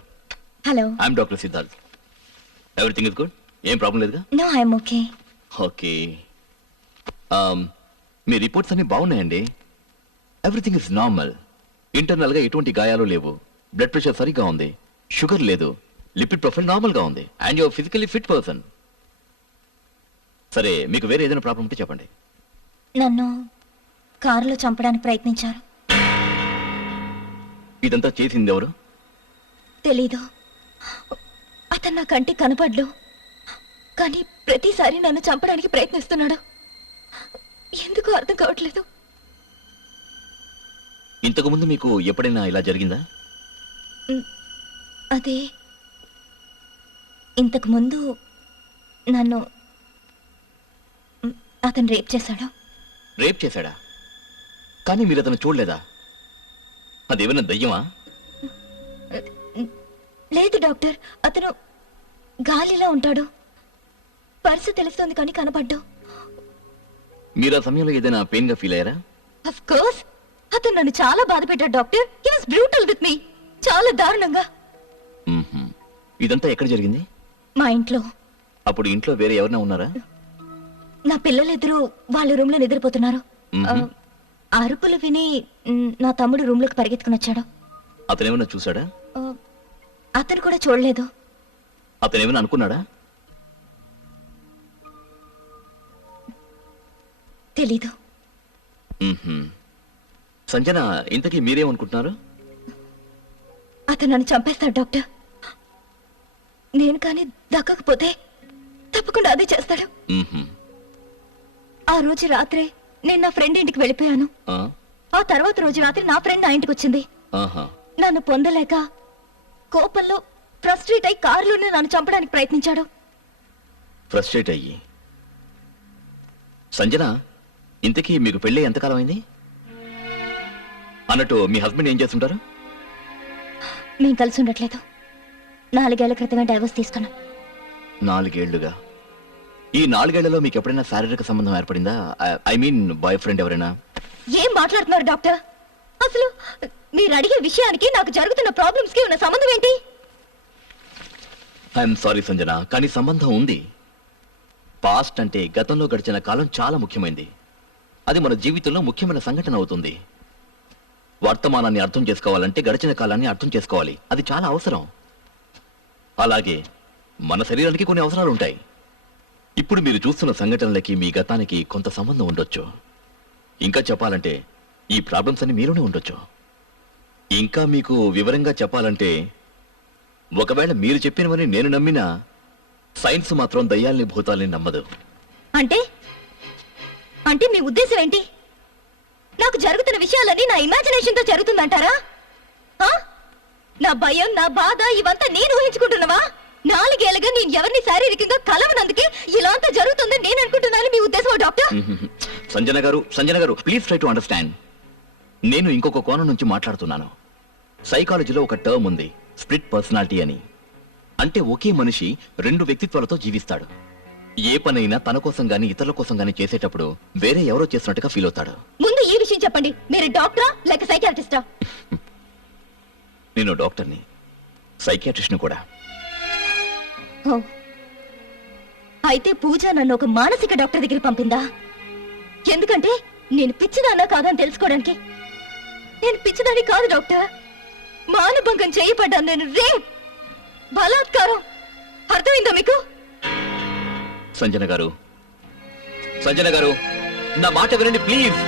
hello. I'm doctor Siddharth. Everything is good, ఏం ప్రాబ్లం లేదుగా? No I'm okay. ఓకే, మీ రిపోర్ట్స్ అన్ని బాగున్నాయండి. Everything is normal. ఇంటర్నల్ గా ఎటువంటి గాయాలు లేవు, బ్లడ్ ప్రెషర్ సరిగ్గా ఉంది, షుగర్ లేదు, లిపిడ్ ప్రొఫైల్ నార్మల్ గా ఉంది, and your physically fit person. సరే, మీకు వేరే ఏదైనా ప్రాబ్లం ఉంటే చెప్పండి. నన్ను కారులో చంపడానికి ప్రయత్నించారు. ఇదంతా చేసింది ఎవరు? తెలీదు. అతను నా కంటికి కనపడ్డు, కానీ ప్రతిసారి నన్ను చంపడానికి ప్రయత్నిస్తున్నాడు. ఎందుకు అర్థం కావట్లేదు. ఇంతకు ముందు మీకు ఎప్పుడైనా ఇలా జరిగిందా? అదే ఇంతకు ముందు నన్ను అతను రేప్ చేశాడు. రేప్ చేశాడా? కానీ మీరు అతను చూడలేదా? అదేమైనా దయ్యమా? లేదు డాక్టర్, అతను గాలిలా ఉంటాడు. పర్సు తెలుస్తోంది కానీ కనపడ్డు. మీరు ఆ సమయంలో ఏదైనా పెయిన్ గా ఫీల్ అయ్యారా? ఆఫ్ కోర్స్, అతను నన్ను చాలా బాధ పెట్టాడు doctor. He was brutal with me, చాలా దారుణంగా. ఇదంతా ఎక్కడ జరిగింది? మా ఇంట్లో. అప్పుడు ఇంట్లో వేరే ఎవరైనా ఉన్నారా? నా పిల్లలిద్దరూ వాళ్ళ రూమ్ లో నిద్రపోతున్నారు. అరుపులు విని నా తమ్ముడు రూమ్ లోకి పరిగెత్తుకుని వచ్చాడు. అతనేమన్నా చూసాడా? అతను కూడా చూడలేదు. అతనేమన్నా అనుకున్నాడా? తెలీదు. సంజన, ఇంతకీ మీరేమనుకుంటున్నారు? అతను నన్ను చంపేస్తాడు డాక్టర్. నేను కానీ దక్కకపోతే తప్పకుండా అదే చేస్తాడు. ఆ రోజు రాత్రే నేను నా ఫ్రెండ్ ఇంటికి వెళ్ళిపోయాను. ఆ తర్వాత రోజు రాత్రి నా ఫ్రెండ్ నా ఇంటికి వచ్చింది. నన్ను పొందలేక కోపంలో ఫ్రస్ట్రేట్ అయి కారులోనే నన్ను చంపడానికి ప్రయత్నించాడు. ఫ్రస్ట్రేట్ అయ్యి. సంజన, ఇంతకీ మీకు పెళ్ళి ఎంతకాలం అయింది? అన్నట్టు మీ హస్బెండ్ ఏం చేస్తుంటారు? మేం కలిసి ఉండట్లేదు. 4 ఏళ్ల క్రితమే డైవర్స్ తీసుకున్నాం. 4 ఏళ్లుగా? ఈ 4 ఏళ్లలో మీకు ఎప్పుడైనా శారీరక సంబంధం ఏర్పడిందా? ఐ మీన్ బాయ్ ఫ్రెండ్ ఎవరైనా? ఏం మాట్లాడుతున్నారు డాక్టర్? అసలు మీరు అడిగే విషయానికి నాకు జరుగుతున్న ప్రాబ్లమ్స్ కి ఉన్న సంబంధం ఏంటి? ఐఎమ్ సారీ సంజన, కానీ సంబంధం ఉంది. పాస్ట్ అంటే గతంలో గడిచిన కాలం చాలా ముఖ్యమైనది. అది మన జీవితంలో ముఖ్యమైన సంఘటన అవుతుంది. వర్తమానాన్ని అర్థం చేసుకోవాలంటే గడిచిన కాలాన్ని అర్థం చేసుకోవాలి. అది చాలా అవసరం. అలాగే మన శరీరానికి కొన్ని అవసరాలు ఉంటాయి. ఇప్పుడు మీరు చూస్తున్న సంఘటనలకి మీ గతానికి కొంత సంబంధం ఉండొచ్చు. ఇంకా చెప్పాలంటే ఈ ప్రాబ్లమ్స్ అన్ని మీలోనే ఉండొచ్చు. ఇంకా మీకు వివరంగా చెప్పాలంటే, ఒకవేళ మీరు చెప్పినవని నేను నమ్మినా సైన్స్ మాత్రం దయ్యాల్ని భూతాల్ని నమ్మదు. అంటే అంటే మీ ఉద్దేశం ఏంటి? నాకు జరుగుతున్న విషయాలన్నీ నా ఇమాజినేషన్ తో జరుగుతుందంటారా? ఆ? నా భయం, నా బాధ ఇవంతా నేను ఊహించుకుంటున్నావా? 4 ఏళ్ళగా నేను ఎవరిని శారీరకంగా కలవనందుకే ఇలా అంతా జరుగుతుందని నేను అనుకుంటున్నాను. మీ ఉద్దేశం doctor? Sanjana garu please try to understand. నేను ఇంకొక కోణం నుంచి మాట్లాడుతున్నాను. సైకాలజీలో ఒక టర్మ్ ఉంది, స్ప్లిట్ పర్సనాలిటీ అని. అంటే ఒకే మనిషి 2 వ్యక్తిత్వాలతో జీవిస్తాడు. ఏ పనైనా తన కోసం గాని ఇతరుల కోసం గాని చేసేటప్పుడు వేరే ఎవరో చేస్తున్నట్టుగా ఫీల్ అవుతాడు. ముందు ఈ విషయం చెప్పండి. మీరు డాక్టరా లేక సైకియాట్రిస్టా? నేను డాక్టర్ని, సైకియాట్రిస్ట్ని కూడా. ఓ, అయితే పూజ నన్ను ఒక మానసిక డాక్టర్ దగ్గర పంపిందా? ఎందుకంటే నేను పిచ్చిదాన్నా కాదని తెలుసుకోవడానికి. నేను పిచ్చిదాన్ని కాదు డాక్టర్. మానభంగం చేయబడ్డాను నేను. రేప్, బలాత్కారం. అర్థమైందా మీకు? సంజన గారు నా మాట వినండి ప్లీజ్.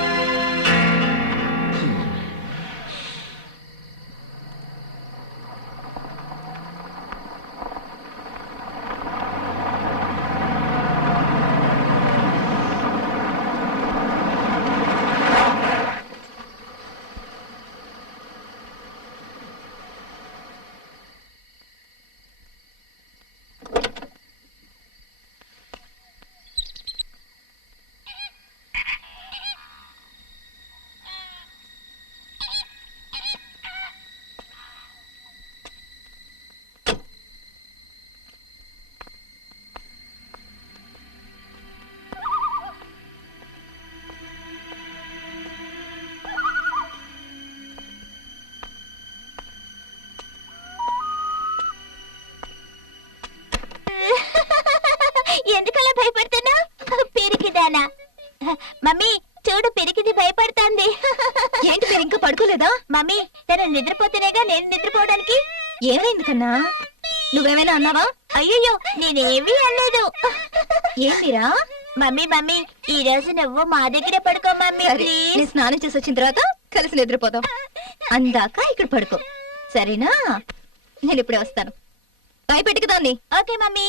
ఎందుకలా భయపడుతున్నా? పిరికిదానా. మమ్మీ చూడు, పిరికిది భయపడుతోంది. ఏంటి మీరు ఇంకా పడుకోలేదా? మమ్మీ తను నిద్రపోతేనేగా నేను నిద్రపోవడానికి. ఏమైంది కన్నా? నువ్వేమైనా అన్నావా? అయ్యయ్యో, నేనేమీ అనలేదు. ఏంటిరా? మమ్మీ ఈ రోజు నువ్వు మా దగ్గర పడుకో మమ్మీ సరే, ప్లీజ్. నేను స్నానం చేసి వచ్చిన తర్వాత కలిసి నిద్రపోదాం. అందాక ఇక్కడ పడుకో, సరేనా? నేను ఇప్పుడే వస్తాను. భయపెట్టుకు దాన్ని. Okay mummy.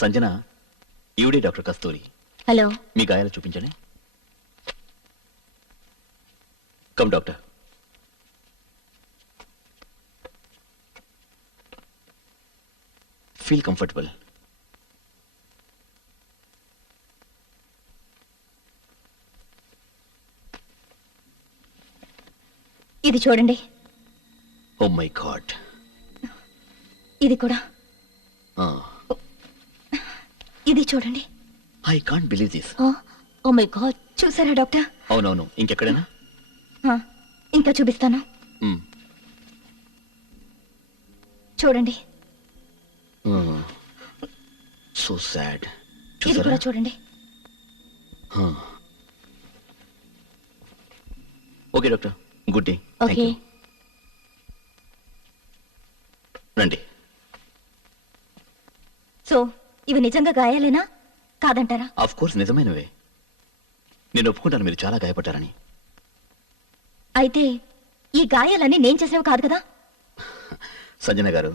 సంజన, ఈవిడే డాక్టర్ కస్తూరి. హలో. మీ గాయాలు చూపించండి. Come doctor. Feel comfortable. ఇది చూడండి. Oh my God. ఇది కూడా. ఇది చూడండి. I can't believe this. Oh my God. చూసారా డాక్టర్? అవునవును, ఇంకెక్కడైనా? ఇంకా చూపిస్తాను. చూడండి. చూడండి. So sad. ఇది కూడా చూడండి. Okay doctor, good day. Okay. రండి. సో ఇవి నిజంగా గాయాలేనా కాదంటారా? ఆఫ్ కోర్స్ నిజమైనవే. నేను ఒప్పుకుంటాను మీరు చాలా గాయపడ్డారని. అయితే ఈ గాయాలన్నీ నేను చేసేవి కాదు కదా? సంజన గారు,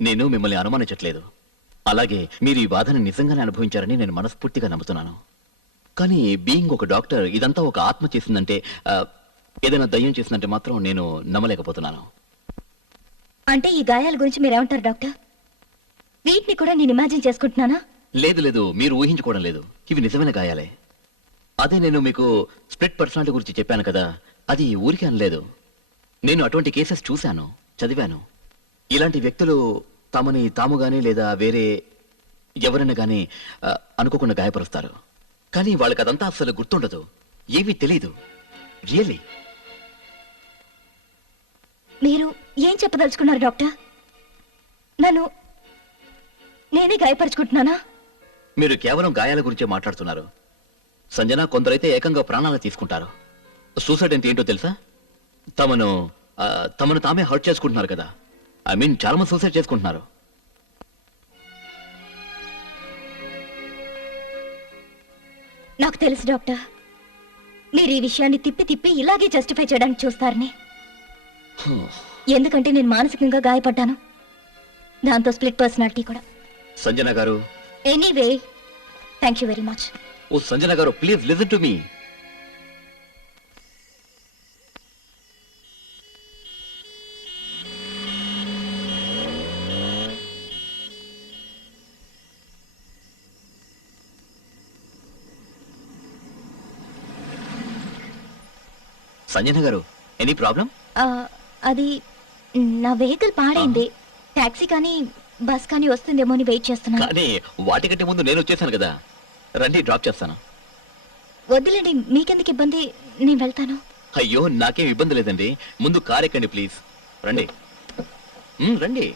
నేను మిమ్మల్ని అనుమానించట్లేదు. అలాగే మీరు ఈ బాధను నిజంగానే అనుభవించారని నేను మనస్ఫూర్తిగా నమ్ముతున్నాను. కానీ బీయింగ్ ఒక డాక్టర్ ఇదంతా ఒక ఆత్మ చేసిందంటే, ఏదైనా దయ్యం చేసిందంటే మాత్రం నేను నమ్మలేకపోతున్నాను. అంటే ఈ గాయాల గురించి మీరేమంటారు డాక్టర్? వీటిని కూడా నేను ఇమాజిన్ చేసుకుంటున్నానా? లేదు లేదు, మీరు ఊహించుకోవడం లేదు. ఇవి నిజమైన గాయాలే. అదే నేను మీకు స్ప్లిట్ పర్సనాలిటీ గురించి చెప్పాను కదా, అది ఊరికే అనలేదు. నేను అటువంటి కేసెస్ చూశాను, చదివాను. ఇలాంటి వ్యక్తులు తమని తాముగానే లేదా వేరే ఎవరైనా కానీ అనుకోకుండా గాయపరుస్తారు. కానీ వాళ్ళకి అదంతా అసలు గుర్తుండదు, ఏమీ తెలీదు. రియల్లీ. మీరు ఏం చెప్పదలుచుకున్నారు డాక్టర్? నన్ను నేనే గాయపరుచుకుంటున్నానా? మీరు కేవలం గాయాల గురించే మాట్లాడుతున్నారు సంజన. కొందరైతే ఏకంగా ప్రాణాలు తీసుకుంటారు. సూసైడ్ అంటే ఏంటో తెలుసా? తమను తామే హర్ట్ చేసుకుంటున్నారు కదా. ఐ మీన్ చాలా మంది సూసైడ్ చేసుకుంటున్నారు. నాకు తెలుసు డాక్టర్, మీరు ఈ విషయాన్ని తిప్పి తిప్పి ఇలాగే జస్టిఫై చేయడానికి చూస్తారని. ఎందుకంటే నేను మానసికంగా గాయపడ్డాను, దాంతో స్ప్లిట్ పర్సనాలిటీ కూడా. Sanjana garu. Anyway, thank you very much. Oh Sanjana garu, please listen to me. Sanjana garu, any problem? అది నా వెహికల్ పాడైంది. టాక్సీ కానీ బస్ కానీ వస్తుందేమో అని వెయిట్ చేస్తున్నాను. కానీ వాటికంటే ముందు నేను వచ్చేసాను కదా. రండి, డ్రాప్ చేస్తాను. వద్దులేండి, మీకెందుకు ఇబ్బంది, నేను వెళ్తాను. అయ్యో, నాకేం ఇబ్బంది లేదండి. ముందు కార్ ఎక్కండి ప్లీజ్. రండి. రండి.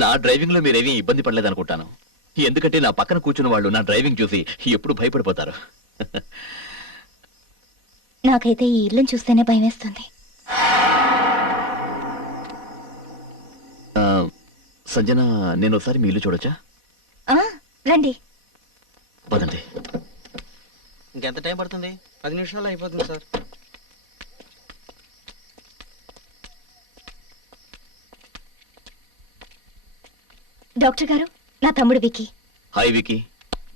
నా డ్రైవింగ్ లో మీరేమీ ఇబ్బంది పడలేదనుకుంటాను. ఎందుకంటే నా పక్కన కూర్చున్న వాళ్ళు నా డ్రైవింగ్ చూసి ఎప్పుడు భయపడిపోతారు. నాకైతే ఈ ఇల్లుని చూస్తేనే భయం వేస్తుంది. సంజన, నేను ఒకసారి మీ ఇల్లు చూడొచ్చా? రండి. పదండి. ఇంకెంత టైం పడుతుంది? 10 నిమిషాలు అయిపోతుంది సార్. డాక్టర్ గారు, నా తమ్ముడు Vicky. Hi Vicky.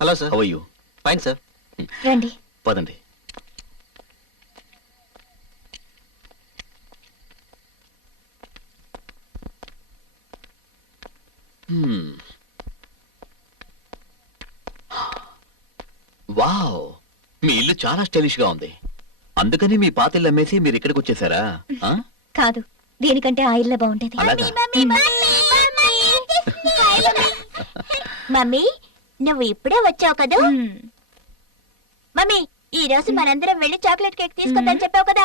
Hello sir. How are you? Fine sir. రండి. పదండి. వావ్, మీ ఇల్లు చాలా స్టైలిష్ గా ఉంది. అందుకని మీ పాత ఇల్లు అమ్మేసి మీరు ఇక్కడికి వచ్చేసారా? కాదు, దీనికంటే ఆ ఇల్లే బాగుండేది. అలాగా? మమ్మీ, నువ్వు ఇప్పుడే వచ్చావు కదా? మమ్మీ, ఈ రోజు మనందరం వెళ్ళి చాక్లెట్ కేక్ తీసుకొద్దని చెప్పావు కదా.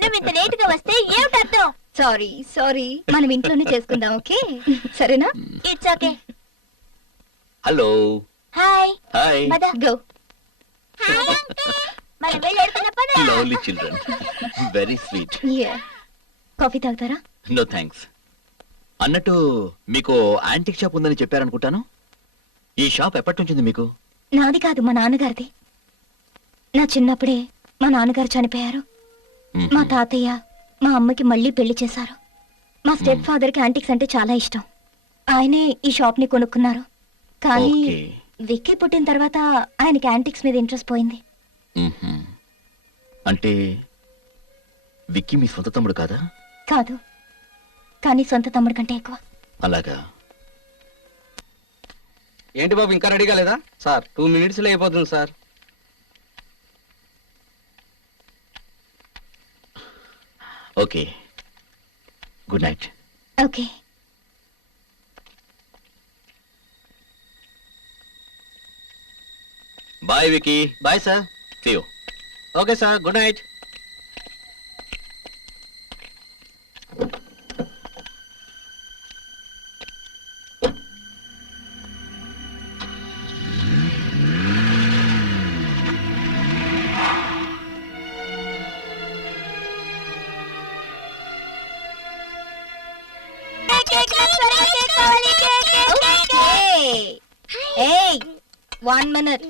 నువ్వు ఇంత లేట్ గా వస్తే ఏమిటి అర్థం? సారీ, మనం ఇంట్లోనే చేసుకుందాం, ఓకే? సరేనా? It's okay. Hello. Hi. Hi. మద గో. మనం వెళ్ళి ఎడుకున్న పద. Lovely children, very sweet. Coffee తాగుతారా? No thanks. అన్నట్టు మీకు యాంటిక్ షాప్ ఉందని చెప్పారనుకుంటాను. ఈ షాప్ ఎప్పటి నుంచి ఉంది మీకు? నాది కాదు, మా నాన్నగారిది. నా చిన్నప్పుడే మా నాన్నగారు చనిపోయారు. మ్మ్. మా తాతయ్య మా అమ్మకి మళ్ళీ పెళ్లి చేశారు. మా స్టెప్ ఫాదర్కి యాంటిక్స్ అంటే చాలా ఇష్టం. ఆయనే ఈ షాప్ ని కొనుక్కున్నారు. కానీ ఓకే. విక్కీ పుట్టిన తర్వాత ఆయనకి యాంటిక్స్ మీద ఇంట్రెస్ట్ పోయింది. మ్మ్హ్మ్. అంటే విక్కీ మీ సొంత తమ్ముడు కాదా? కాదు, కానీ సొంత తమ్ముడు కంటే ఎక్కువ. అలాగా. ఏంటి బాబు ఇంకా రెడీ కాలేదా? సార్ 2 minutes లో అయిపోతుంది sir. Okay, good night. Okay. Bye Vicky. Bye sir. See you. Okay sir, good night. ఏయ్, 1 minute.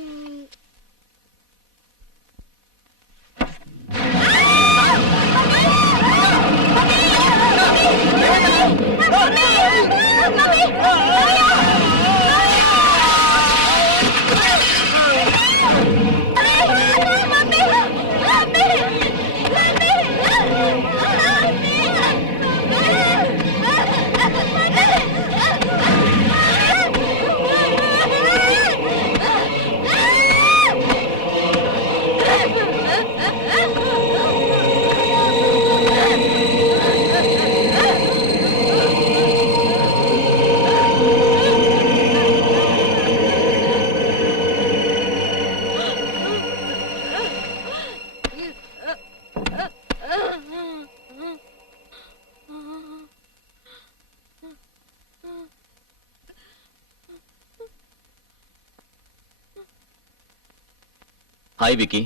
హాయ్ విక్కీ,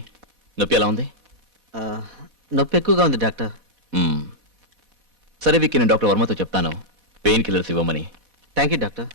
నొప్పి ఎలా ఉంది? నొప్పి ఎక్కువగా ఉంది డాక్టర్. మ్మ్. సరే విక్కీ, నేను డాక్టర్ వర్మతో చెప్తాను పెయిన్ కిల్లర్స్ ఇవ్వమని. Thank you doctor.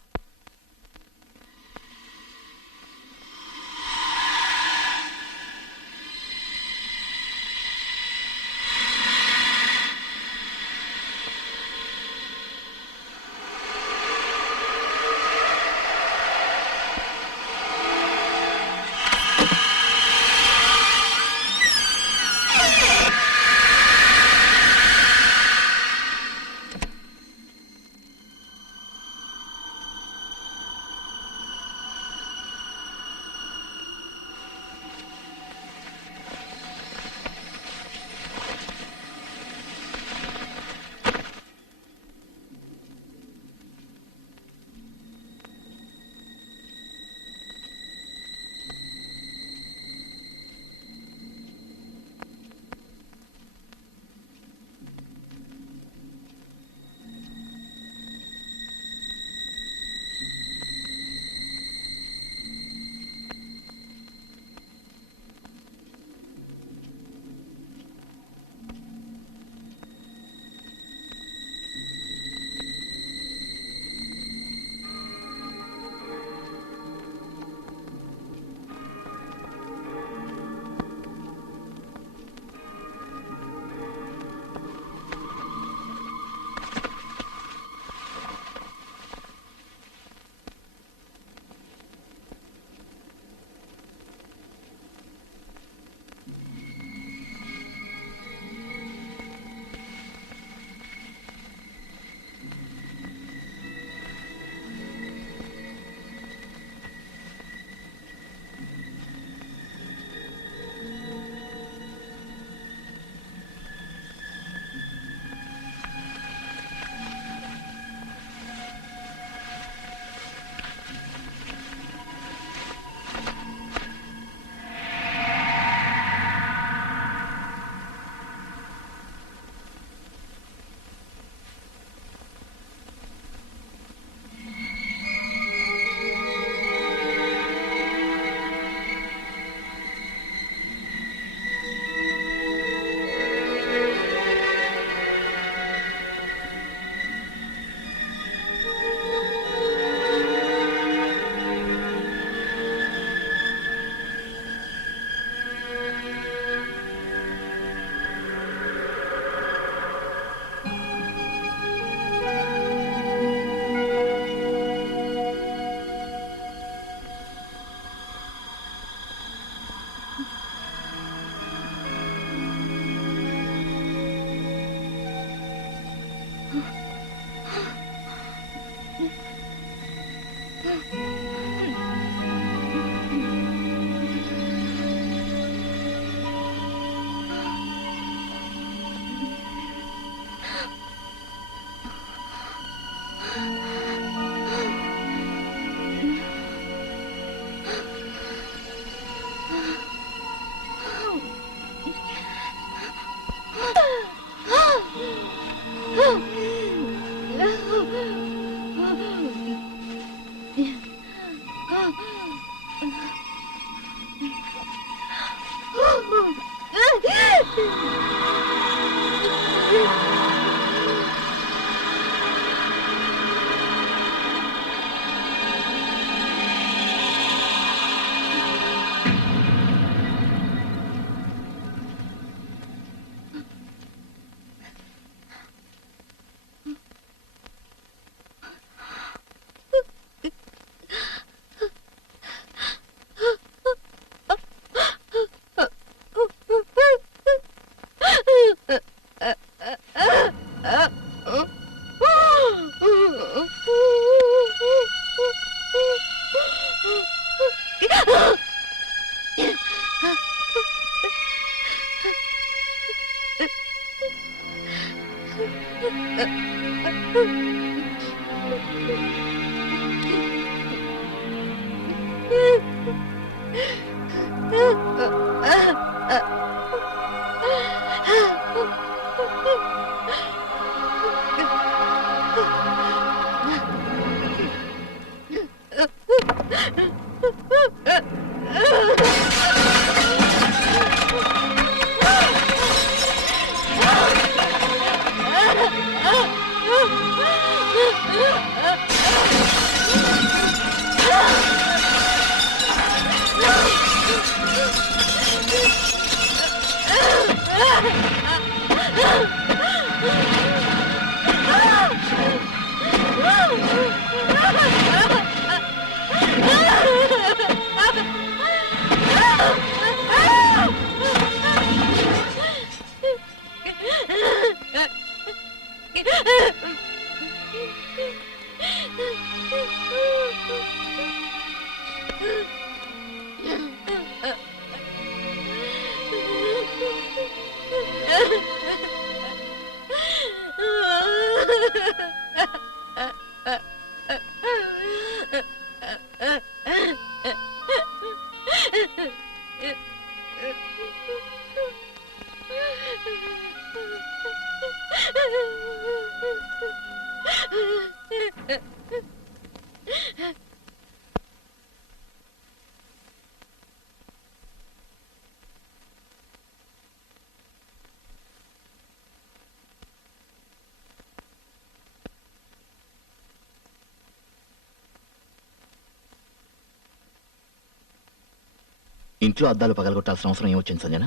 ఇంట్లో అద్దాలు పగలగొట్టాల్సిన అవసరం ఏమొచ్చింది సంజన?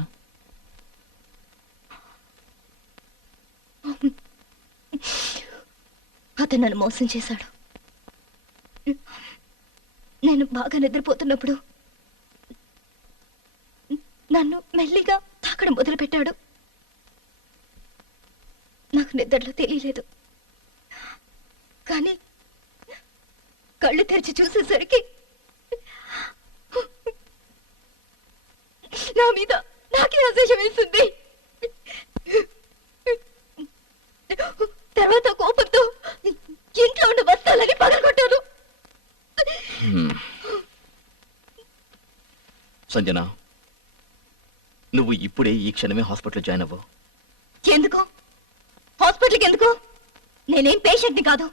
అతను నన్ను మోసం చేశాడు. నేను బాగా నిద్రపోతున్నప్పుడు నన్ను మెల్లిగా తాకడం మొదలుపెట్టాడు. నాకు నిద్రలో తెలియలేదు, కానీ కళ్ళు తెరిచి చూసేసరికి నా మీద నాకే అసహ్యం వేసింది. తర్వాత కోపంతో ఇంట్లో ఉన్న వస్తువులని పగలగొట్టాను. సంజన, నువ్వు ఇప్పుడే ఈ క్షణమే హాస్పిటల్ జాయిన్ అవ్వు. ఎందుకు? హాస్పిటల్కి ఎందుకు? నేనేం పేషెంట్ని కాదు.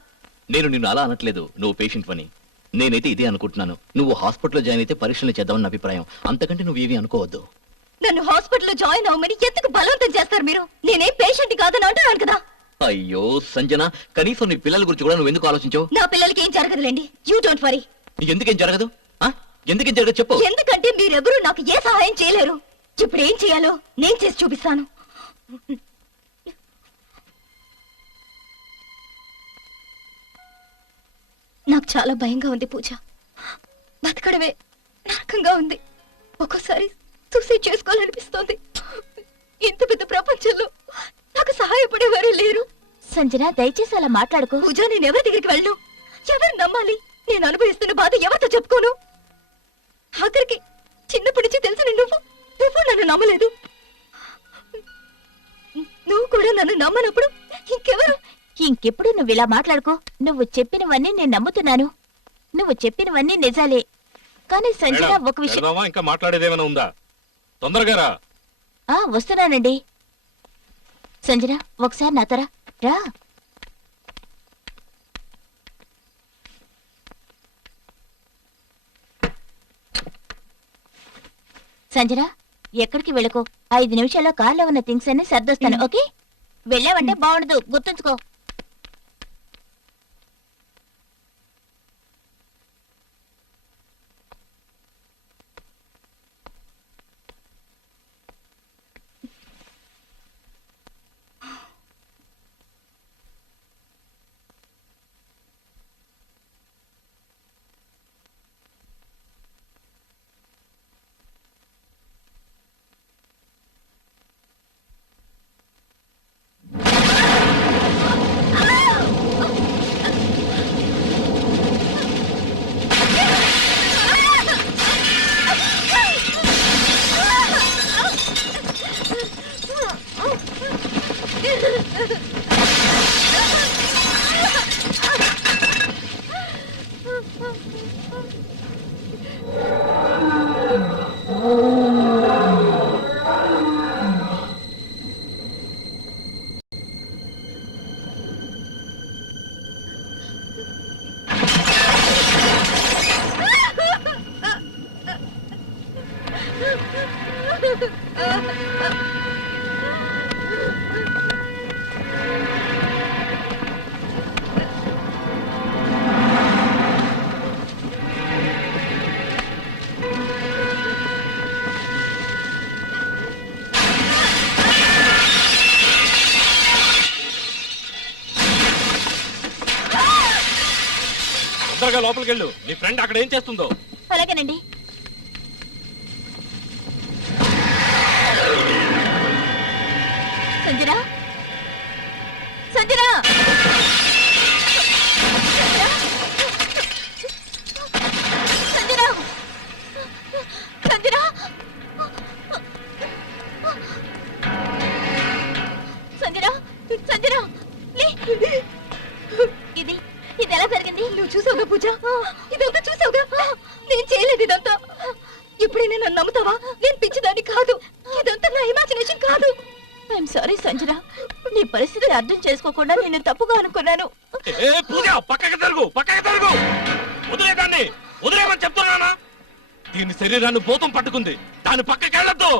నేను నిన్ను అలా అనట్లేదు, నువ్వు పేషెంట్ అని. నేనైతే ఇదే అనుకుంటున్నాను. నువ్వు హాస్పిటల్లో జాయిన్ అయితే పరీక్షలు చేద్దామన్న అభిప్రాయం, అంతకంటే నువ్వు ఏవి అనుకోవద్దు. నన్ను హాస్పిటల్లో జాయిన్ అవ్వమని ఎందుకు బలవంతం చేస్తారు మీరు? నేనేం పేషెంట్ కాదని అంటున్నాను కదా. అయ్యో సంజన, కనీసం నీ పిల్లల గురించి కూడా నువ్వు ఎందుకు ఆలోచించావు? నా పిల్లలకి ఏం జరగదులేండి. You don't worry. ఎందుకేం జరగదు? ఎందుకేం జరగదు చెప్పు. ఎందుకంటే మీరెవరూ నాకు ఏ సహాయం చేయలేరు. ఇప్పుడు ఏం చేయాలో నేను చేసి చూపిస్తాను. నాకు చాలా భయంగా ఉంది పూజ. బతకడమే నరకంగా ఉంది. ఒక్కోసారి సూసైడ్ చేసుకోవాలనిపిస్తోంది. ఇంత పెద్ద ప్రపంచంలో నాకు సహాయపడేవారే లేరు. సంజన, దయచేసి అలా మాట్లాడుకో. పూజ, నేను ఎవరి దగ్గరికి వెళ్ళను? ఎవరు నమ్మాలి? నేను అనుభవిస్తున్న బాధ ఎవరితో చెప్పుకోను? ఆఖరికి చిన్నప్పటి నుంచి తెలిసిన నువ్వు నన్ను నమ్మలేదు. నువ్వు కూడా నన్ను నమ్మనప్పుడు ఇంకెవరు? ఇంకెప్పుడు నువ్వు ఇలా మాట్లాడుకో. నువ్వు చెప్పినవన్నీ నేను నమ్ముతున్నాను. నువ్వు చెప్పినవన్నీ నిజాలే. కానీ సంజన, ఒక విషయం. ఇంకా మాట్లాడేదేమైనా ఉందా? తొందరగా రా. వస్తున్నానండి. సంజన, ఒకసారి నాతోరా రా. సంజన, ఎక్కడికి వెళ్ళకో. 5 నిమిషాల్లో కార్లో ఉన్న థింగ్స్ అన్ని సర్దొస్తాను. ఓకే? వెళ్ళావంటే బాగుండదు, గుర్తుంచుకో. త్వరగా లోపలికి వెళ్ళు నీ ఫ్రెండ్ అక్కడ ఏం చేస్తుందో. అలాగేనండి. సంజనా, సంజనా, సంజనా, సంజనా, సంజనా, సంజనా, లే. ఇది ఇది ఎలా జరిగింది? నువ్వు చూసావుగా పూజ, ఇదంతా చూసావుగా. నేను చేయలేదు ఇదంతా. ఎప్పుడైనా నన్ను నమ్ముతావా? నేను పిచ్చిదాన్ని కాదు. ఇదంతా నా ఇమాజినేషన్ కాదు. ఐఎమ్ సారీ సంజన, నీ పరిస్థితిని అర్థం చేసుకోకుండా నేను తప్పుగా అనుకున్నాను. ఏ పూజ, పక్కకి జరుగు, పక్కకి జరుగు. వదిలేదాన్ని, వదిలేమని చెప్తున్నానా? దీని శరీరాన్ని భూతం పట్టుకుంది, దాని పక్కకి వెళ్ళొద్దు.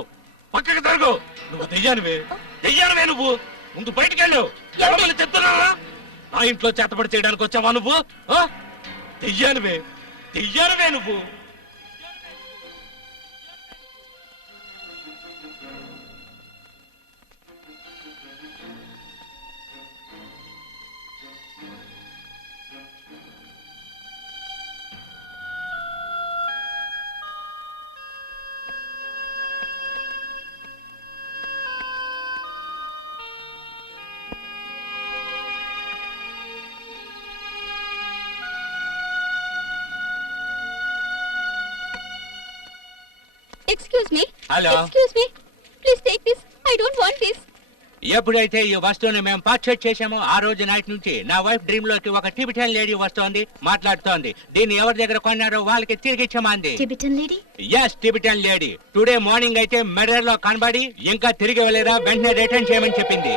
పక్కకి జరుగు. నువ్వు దెయ్యానివే, దెయ్యానివే నువ్వు. ముందు బయటికి వెళ్ళు. ఎవరని చెప్తున్నానా? నా ఇంట్లో చేతపడి చేయడానికి వచ్చావా నువ్వు? ఆ? దెయ్యానివే, దెయ్యానివే నువ్వు. Excuse me, hello. Excuse me, please take this. I don't want this. ఎప్పుడైతే ఈ వస్తువుని మేము పర్చేట్ చేశామో ఆ రోజు నైట్ నుంచి నా వైఫ్ డ్రీమ్ లోకి ఒక టిబిటన్ లేడీ వస్తోంది, మాట్లాడుతోంది. దీన్ని ఎవరి దగ్గర కొన్నారో వాళ్ళకి తిరిగి ఇచ్చామంది. Tibetan lady? Yes, Tibetan lady. Today morning అయితే మెడర్ లో కనబడి ఇంకా తిరిగి వెళ్ళేదా వెంటనే రిటర్న్ చేయమని చెప్పింది.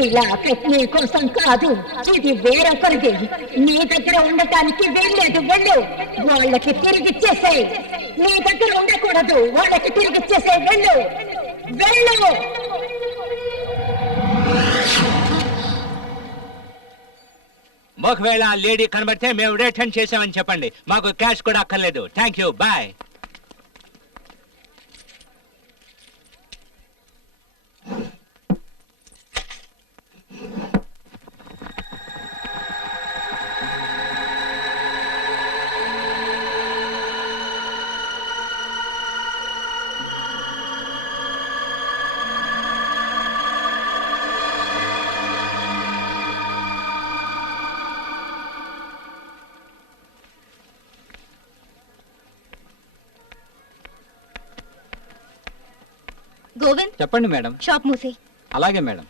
ఈ లాకెట్ నీ కోసం కాదు, ఇది వేరొకరిది. నీ దగ్గర ఉండటానికి వీల్లేదు. వెళ్ళు, వాళ్ళకి తిరిగిచ్చేసేయ్. నీ దగ్గర ఉండకూడదు, వాళ్ళకి తిరిగిచ్చేసేయ్. వెళ్ళు, వెళ్ళు. ఒకవేళ ఆ లేడీ కనబడితే మేము రిటర్న్ చేసామని చెప్పండి. మాకు క్యాష్ కూడా అక్కర్లేదు. Thank you, bye. గోవింద్, చెప్పండి మేడం. షాప్ మూసి. అలాగే మేడం.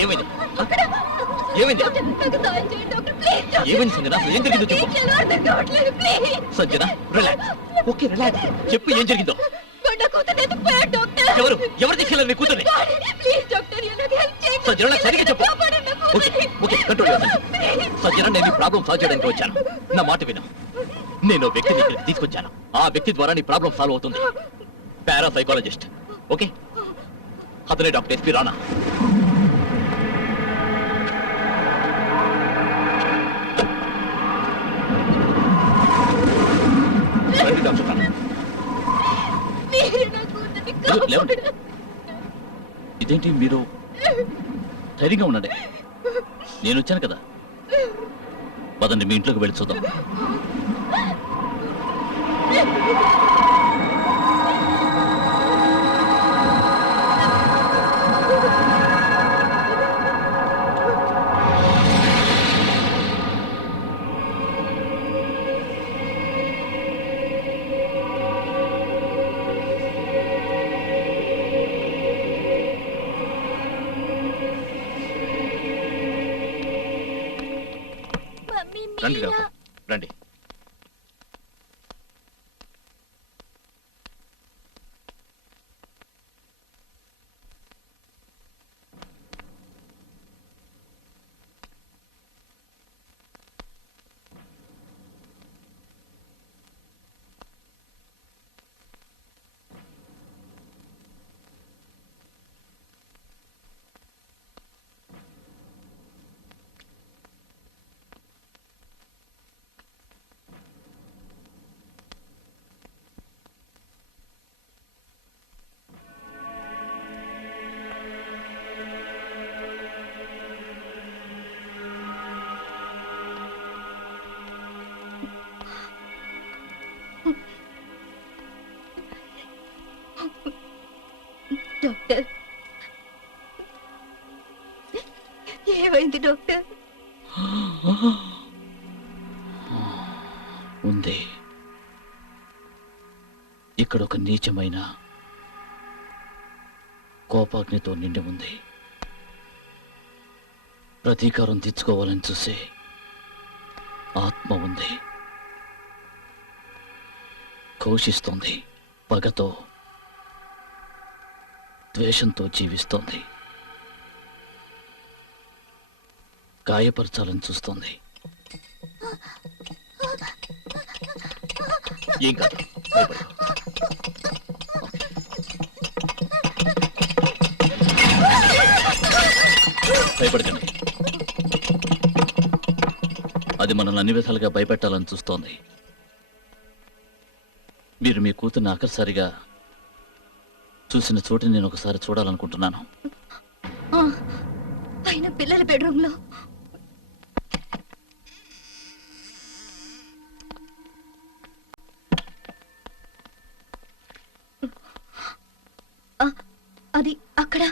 ఏమైంది ఏమైంది ఏమైంది సంజన ఏం జరిగిందో చెప్పు సంజన రిలాక్స్ ఓకే రిలాక్స్ చెప్పు ఏం జరిగిందో ఎవరు ఎవరు తీసుకెళ్ళారు నీ కూతుర్ని సంజన నాకు సరిగ్గా చెప్పు ఓకే ఓకే కంట్రోల్ సంజన నేను ఈ ప్రాబ్లం సాల్వ్ చేయడానికి వచ్చాను నా మాట విను నేను వ్యక్తిని ఇక్కడికి తీసుకొచ్చాను ఆ వ్యక్తి ద్వారా నీ ప్రాబ్లం సాల్వ్ అవుతుంది పారాసైకాలజిస్ట్ ఓకే అతనే డాక్టర్ ఎస్పీ రాణా రండి డాక్టర్ రాణా లేవండి. ఇదేంటి మీరు ధైర్యంగా ఉండండి నేను వచ్చాను కదా పదండి మీ ఇంట్లోకి వెళ్ళి చూద్దాం రండి డాక్టర్ రండి ఏమైంది డాక్టర్? ఉంది. ఇక్కడ ఒక నీచమైన కోపాగ్నితో నిండి ఉంది. ప్రతీకారం తీర్చుకోవాలని చూసే ఆత్మ ఉంది. ఘోషిస్తోంది. పగతో ద్వేషంతో జీవిస్తోంది. గాయపరచాలని చూస్తోంది. ఏం కాదు, భయపడకు. భయపడకండి. అది మనల్ని అన్ని విధాలుగా భయపెట్టాలని చూస్తోంది. మీరు మీ కూతుర్ని ఆఖరిసారిగా చూసిన చోటుని నేను ఒకసారి చూడాలనుకుంటున్నాను. పైన పిల్లల బెడ్రూమ్ లో. అది అక్కడ.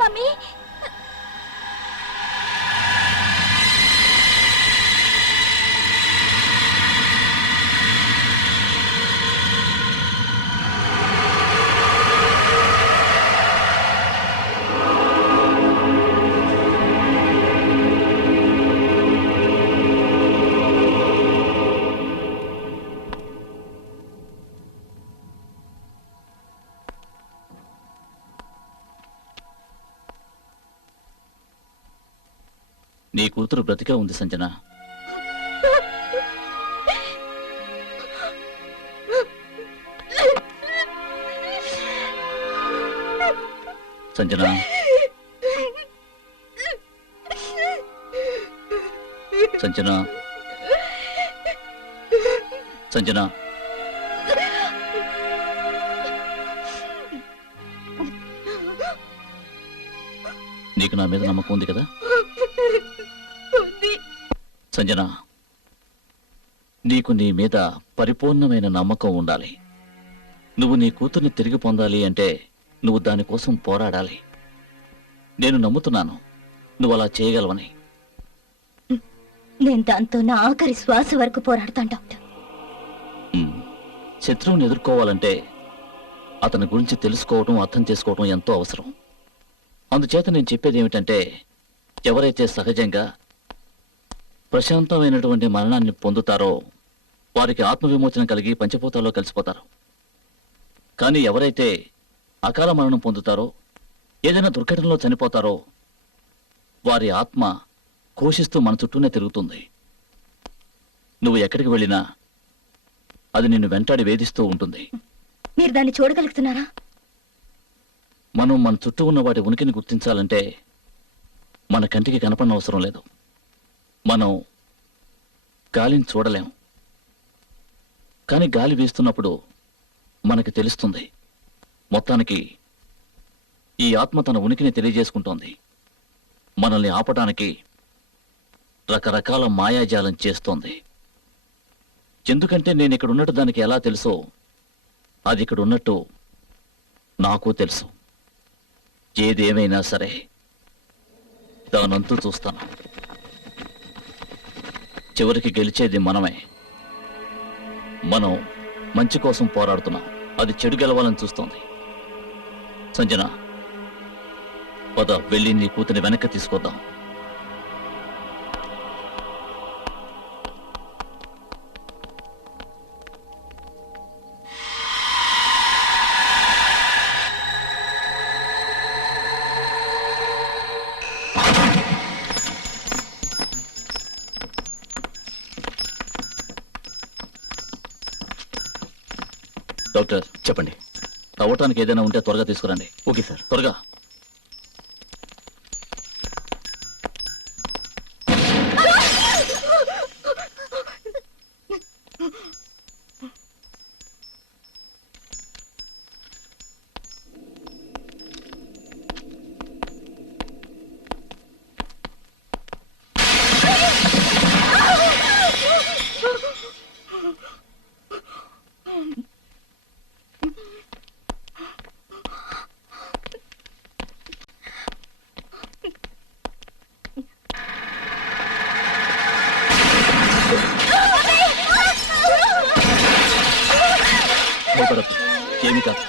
మమ్మీ నీ కూతురు బ్రతికే ఉంది సంజన. సంజన, సంజన, సంజన. నీకు నా మీద నమ్మకం ఉంది కదా సంజన? నీకు నీ మీద పరిపూర్ణమైన నమ్మకం ఉండాలి. నువ్వు నీ కూతుర్ని తిరిగి పొందాలి అంటే నువ్వు దానికోసం పోరాడాలి. నేను నమ్ముతున్నాను నువ్వు అలా చేయగలవని. నేను దాంతో నా ఆఖరి శ్వాస వరకు పోరాడతాను డాక్టర్. శత్రువుని ఎదుర్కోవాలంటే అతని గురించి తెలుసుకోవటం, అర్థం చేసుకోవటం ఎంతో అవసరం. అందుచేత నేను చెప్పేది ఏమిటంటే, ఎవరైతే సహజంగా ప్రశాంతమైనటువంటి మరణాన్ని పొందుతారో వారికి ఆత్మవిమోచన కలిగి పంచభూతాల్లో కలిసిపోతారు. కానీ ఎవరైతే అకాల మరణం పొందుతారో, ఏదైనా దుర్ఘటనలో చనిపోతారో, వారి ఆత్మ ఘోషిస్తూ మన చుట్టూనే తిరుగుతుంది. నువ్వు ఎక్కడికి వెళ్ళినా అది నిన్ను వెంటాడి వేధిస్తూ ఉంటుంది. మీరు దాన్ని చూడగలుగుతున్నారా? మనం మన చుట్టూ ఉన్న వాటి ఉనికిని గుర్తించాలంటే మన కంటికి కనపడిన అవసరం లేదు. మనం గాలిని చూడలేం, కానీ గాలి వీస్తున్నప్పుడు మనకి తెలుస్తుంది. మొత్తానికి ఈ ఆత్మ తన ఉనికిని తెలియజేసుకుంటోంది. మనల్ని ఆపటానికి రకరకాల మాయాజాలం చేస్తోంది. ఎందుకంటే నేను ఇక్కడ ఉన్నట్టు దానికి ఎలా తెలుసో అది ఇక్కడ ఉన్నట్టు నాకు తెలుసు. ఏదేమైనా సరే దానంతూ చూస్తాను. చివరికి గెలిచేది మనమే. మనం మంచి కోసం పోరాడుతున్నాం, అది చెడు గెలవాలని చూస్తోంది. సంజన, పద వెళ్ళి నీ కూతుని వెనక్కి తీసుకొద్దాం. డాక్టర్ చెప్పండి. తవ్వటానికి ఏదైనా ఉంటే త్వరగా తీసుకురండి. Okay sir. త్వరగా. భయపడొద్దు. ఏమీ కాదు.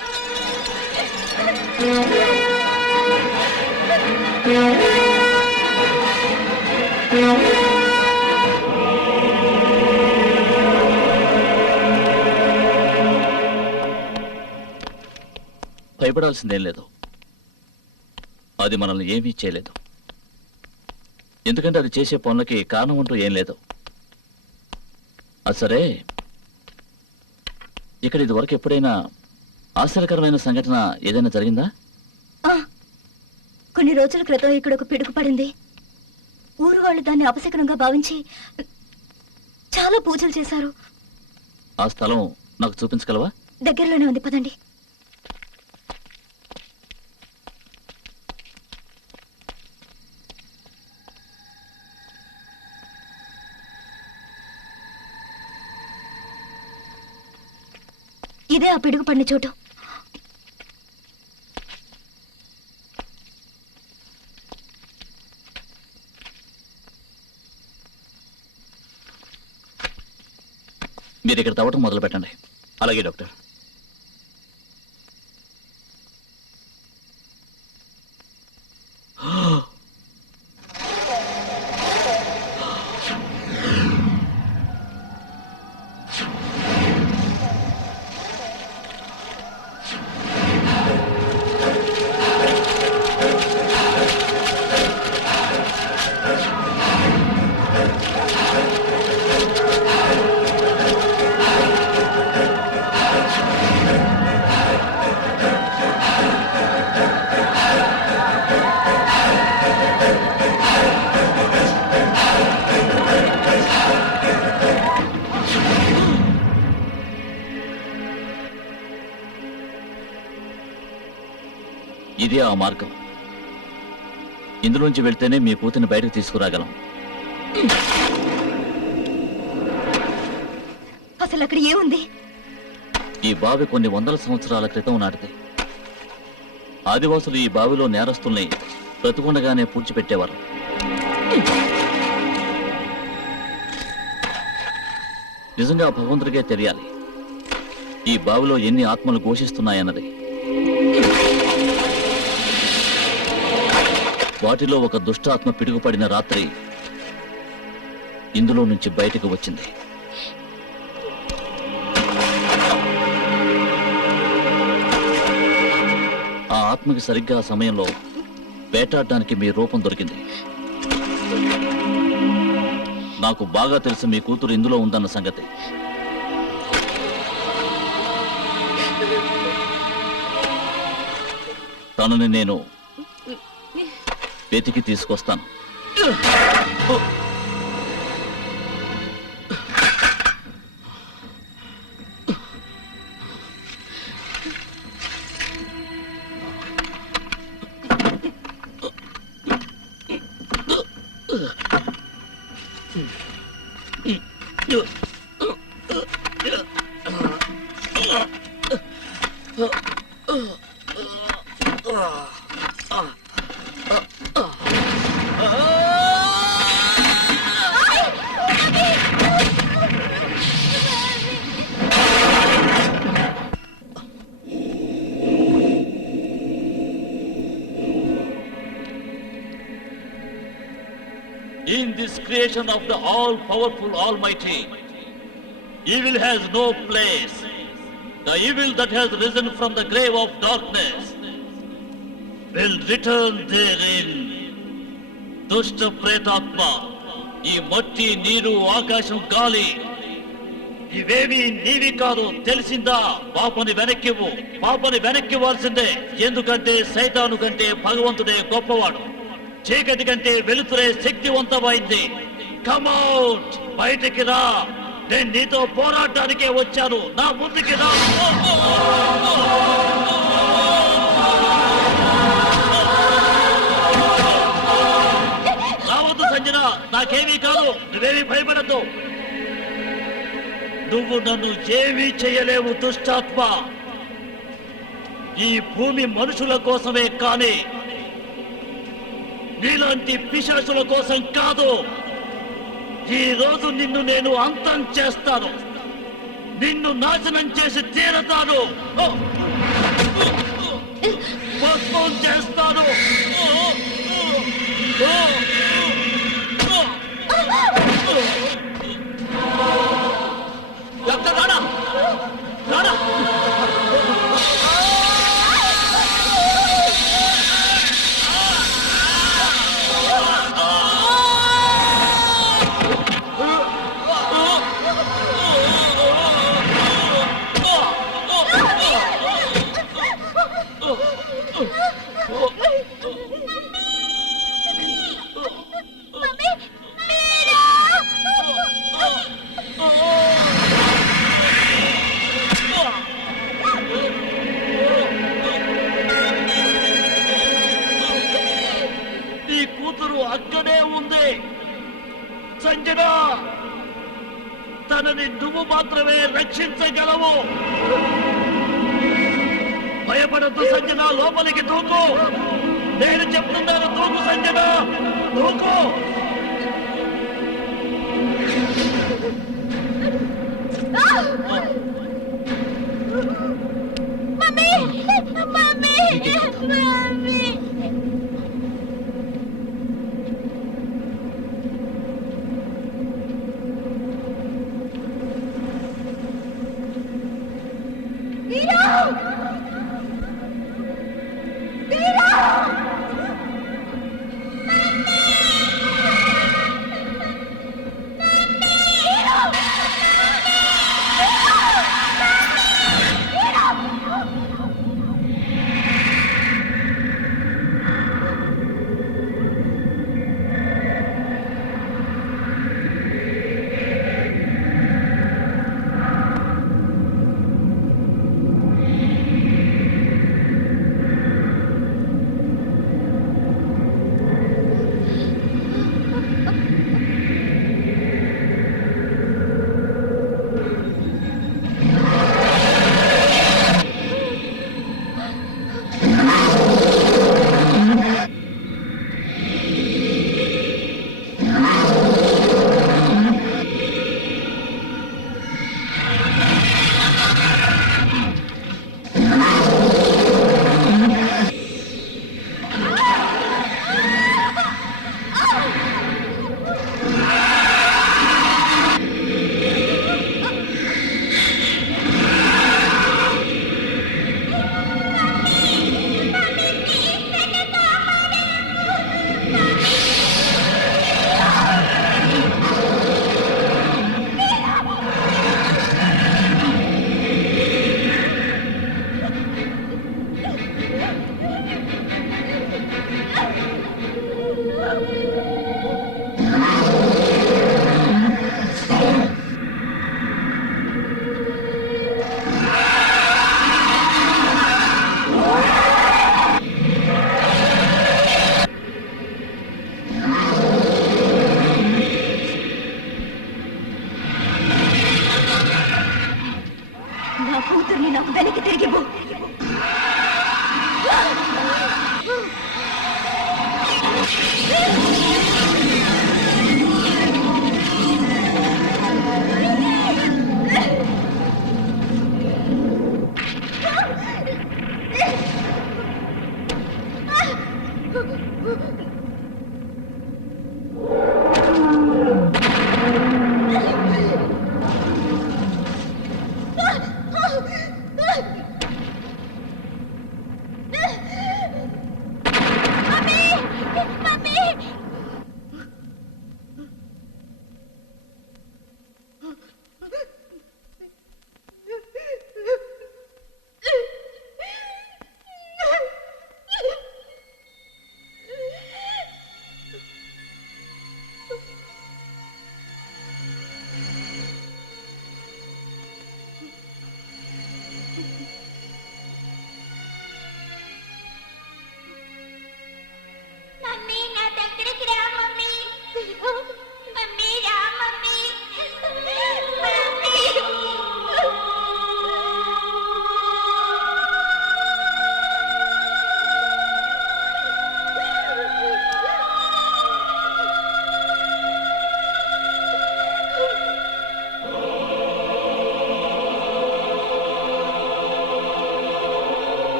భయపడాల్సిందేం లేదు. అది మనల్ని ఏమీ చేయలేదు. ఎందుకంటే అది చేసే పనులకి కారణం అంటూ ఏం లేదు. అది సరే, ఇక్కడ ఇదివరకు ఎప్పుడైనా ఆశ్చర్యకరమైన సంఘటన ఏదైనా జరిగిందా? కొన్ని రోజుల క్రితం ఇక్కడ ఒక పిడుగు పడింది. ఊరు వాళ్ళు దాన్ని అపశకనంగా భావించి చాలా పూజలు చేశారు. ఆ స్థలం నాకు చూపించగలవా? దగ్గరలోనే ఉంది, పదండి. ఇదే ఆ పిడుగు పడిన చోటు. మీరు ఇక్కడ తవ్వటం మొదలు పెట్టండి. అలాగే డాక్టర్. ఇదే ఆ మార్గం. ఇందులోంచి వెళ్తేనే మీ కూతురిని బయటకు తీసుకురాగలం. అసలు అక్కడ ఏముంది? ఈ బావి కొన్ని వందల సంవత్సరాల క్రితం నాటిది. ఆదివాసులు ఈ బావిలో నేరస్తుల్ని బ్రతుకుండగానే పూడ్చిపెట్టేవారు. నిజంగా భగవంతుడికే తెలియాలి ఈ బావిలో ఎన్ని ఆత్మలు ఘోషిస్తున్నాయన్నది. వాటిలో ఒక దుష్టాత్మ పిడుగుపడిన రాత్రి ఇందులో నుంచి బయటకు వచ్చింది. ఆ ఆత్మకి సరిగ్గా ఆ సమయంలో వేటాడడానికి మీ రూపం దొరికింది. నాకు బాగా తెలుసు మీ కూతురు ఇందులో ఉందన్న సంగతి. తనని నేను వెతికి తీసుకొస్తాను. In this creation of the all-powerful Almighty, evil has no place. The evil that has risen from the grave of darkness will return therein. Dushta Pretatma, ee matti, neeru, akasham, gali, ఇవేవి నీవి కాదు, తెలిసిందా? పాపని వెనక్కివ్వు, పాపని వెనక్కివ్వాల్సిందే. ఎందుకంటే సైతాను కంటే భగవంతుడే గొప్పవాడు, చీకటి కంటే వెలుతురే శక్తివంతమైంది. కమౌట్, బయటికి రా. నేను నీతో పోరాటానికే వచ్చాను, నా ముందుకి రా. రావద్దు సంజన, నాకేమీ కాదు, నువ్వేమీ భయపడద్దు. నువ్వు నన్ను ఏమీ చేయలేవు దుష్టాత్మ. ఈ భూమి మనుషుల కోసమే కానీ నీలాంటి పిశాచుల కోసం కాదు. ఈ రోజు నిన్ను నేను అంతం చేస్తాను, నిన్ను నాశనం చేసి తీరతాను, భస్మం చేస్తాను. డాక్టర్ రాణా, రాణా. నీ కూతురు అక్కడే ఉంది సంజన. తనని నువ్వు మాత్రమే రక్షించగలవు. భయపడద్దు సంజన, లోపలికి దూకు. నేను చెప్తున్నాను, దూకు సంజన, దూకు. మమ్మీ మమ్మీ మమ్మీ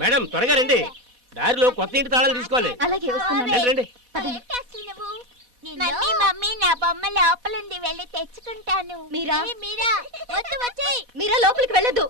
మేడం త్వరగా రండి, దారిలో కొత్త ఇంటి తాళాలు తీసుకోవాలి. అలాగే వస్తున్నాను. రండి రండి. ఏంటి అసలు నువ్వు? మమ్మీ మమ్మీ నా బొమ్మ లోపలుంది, వెళ్ళి తెచ్చుకుంటాను. మీరా? ఏ, మీరా వద్దు వచ్చేయ్. మీరా లోపలికి వెళ్ళదు.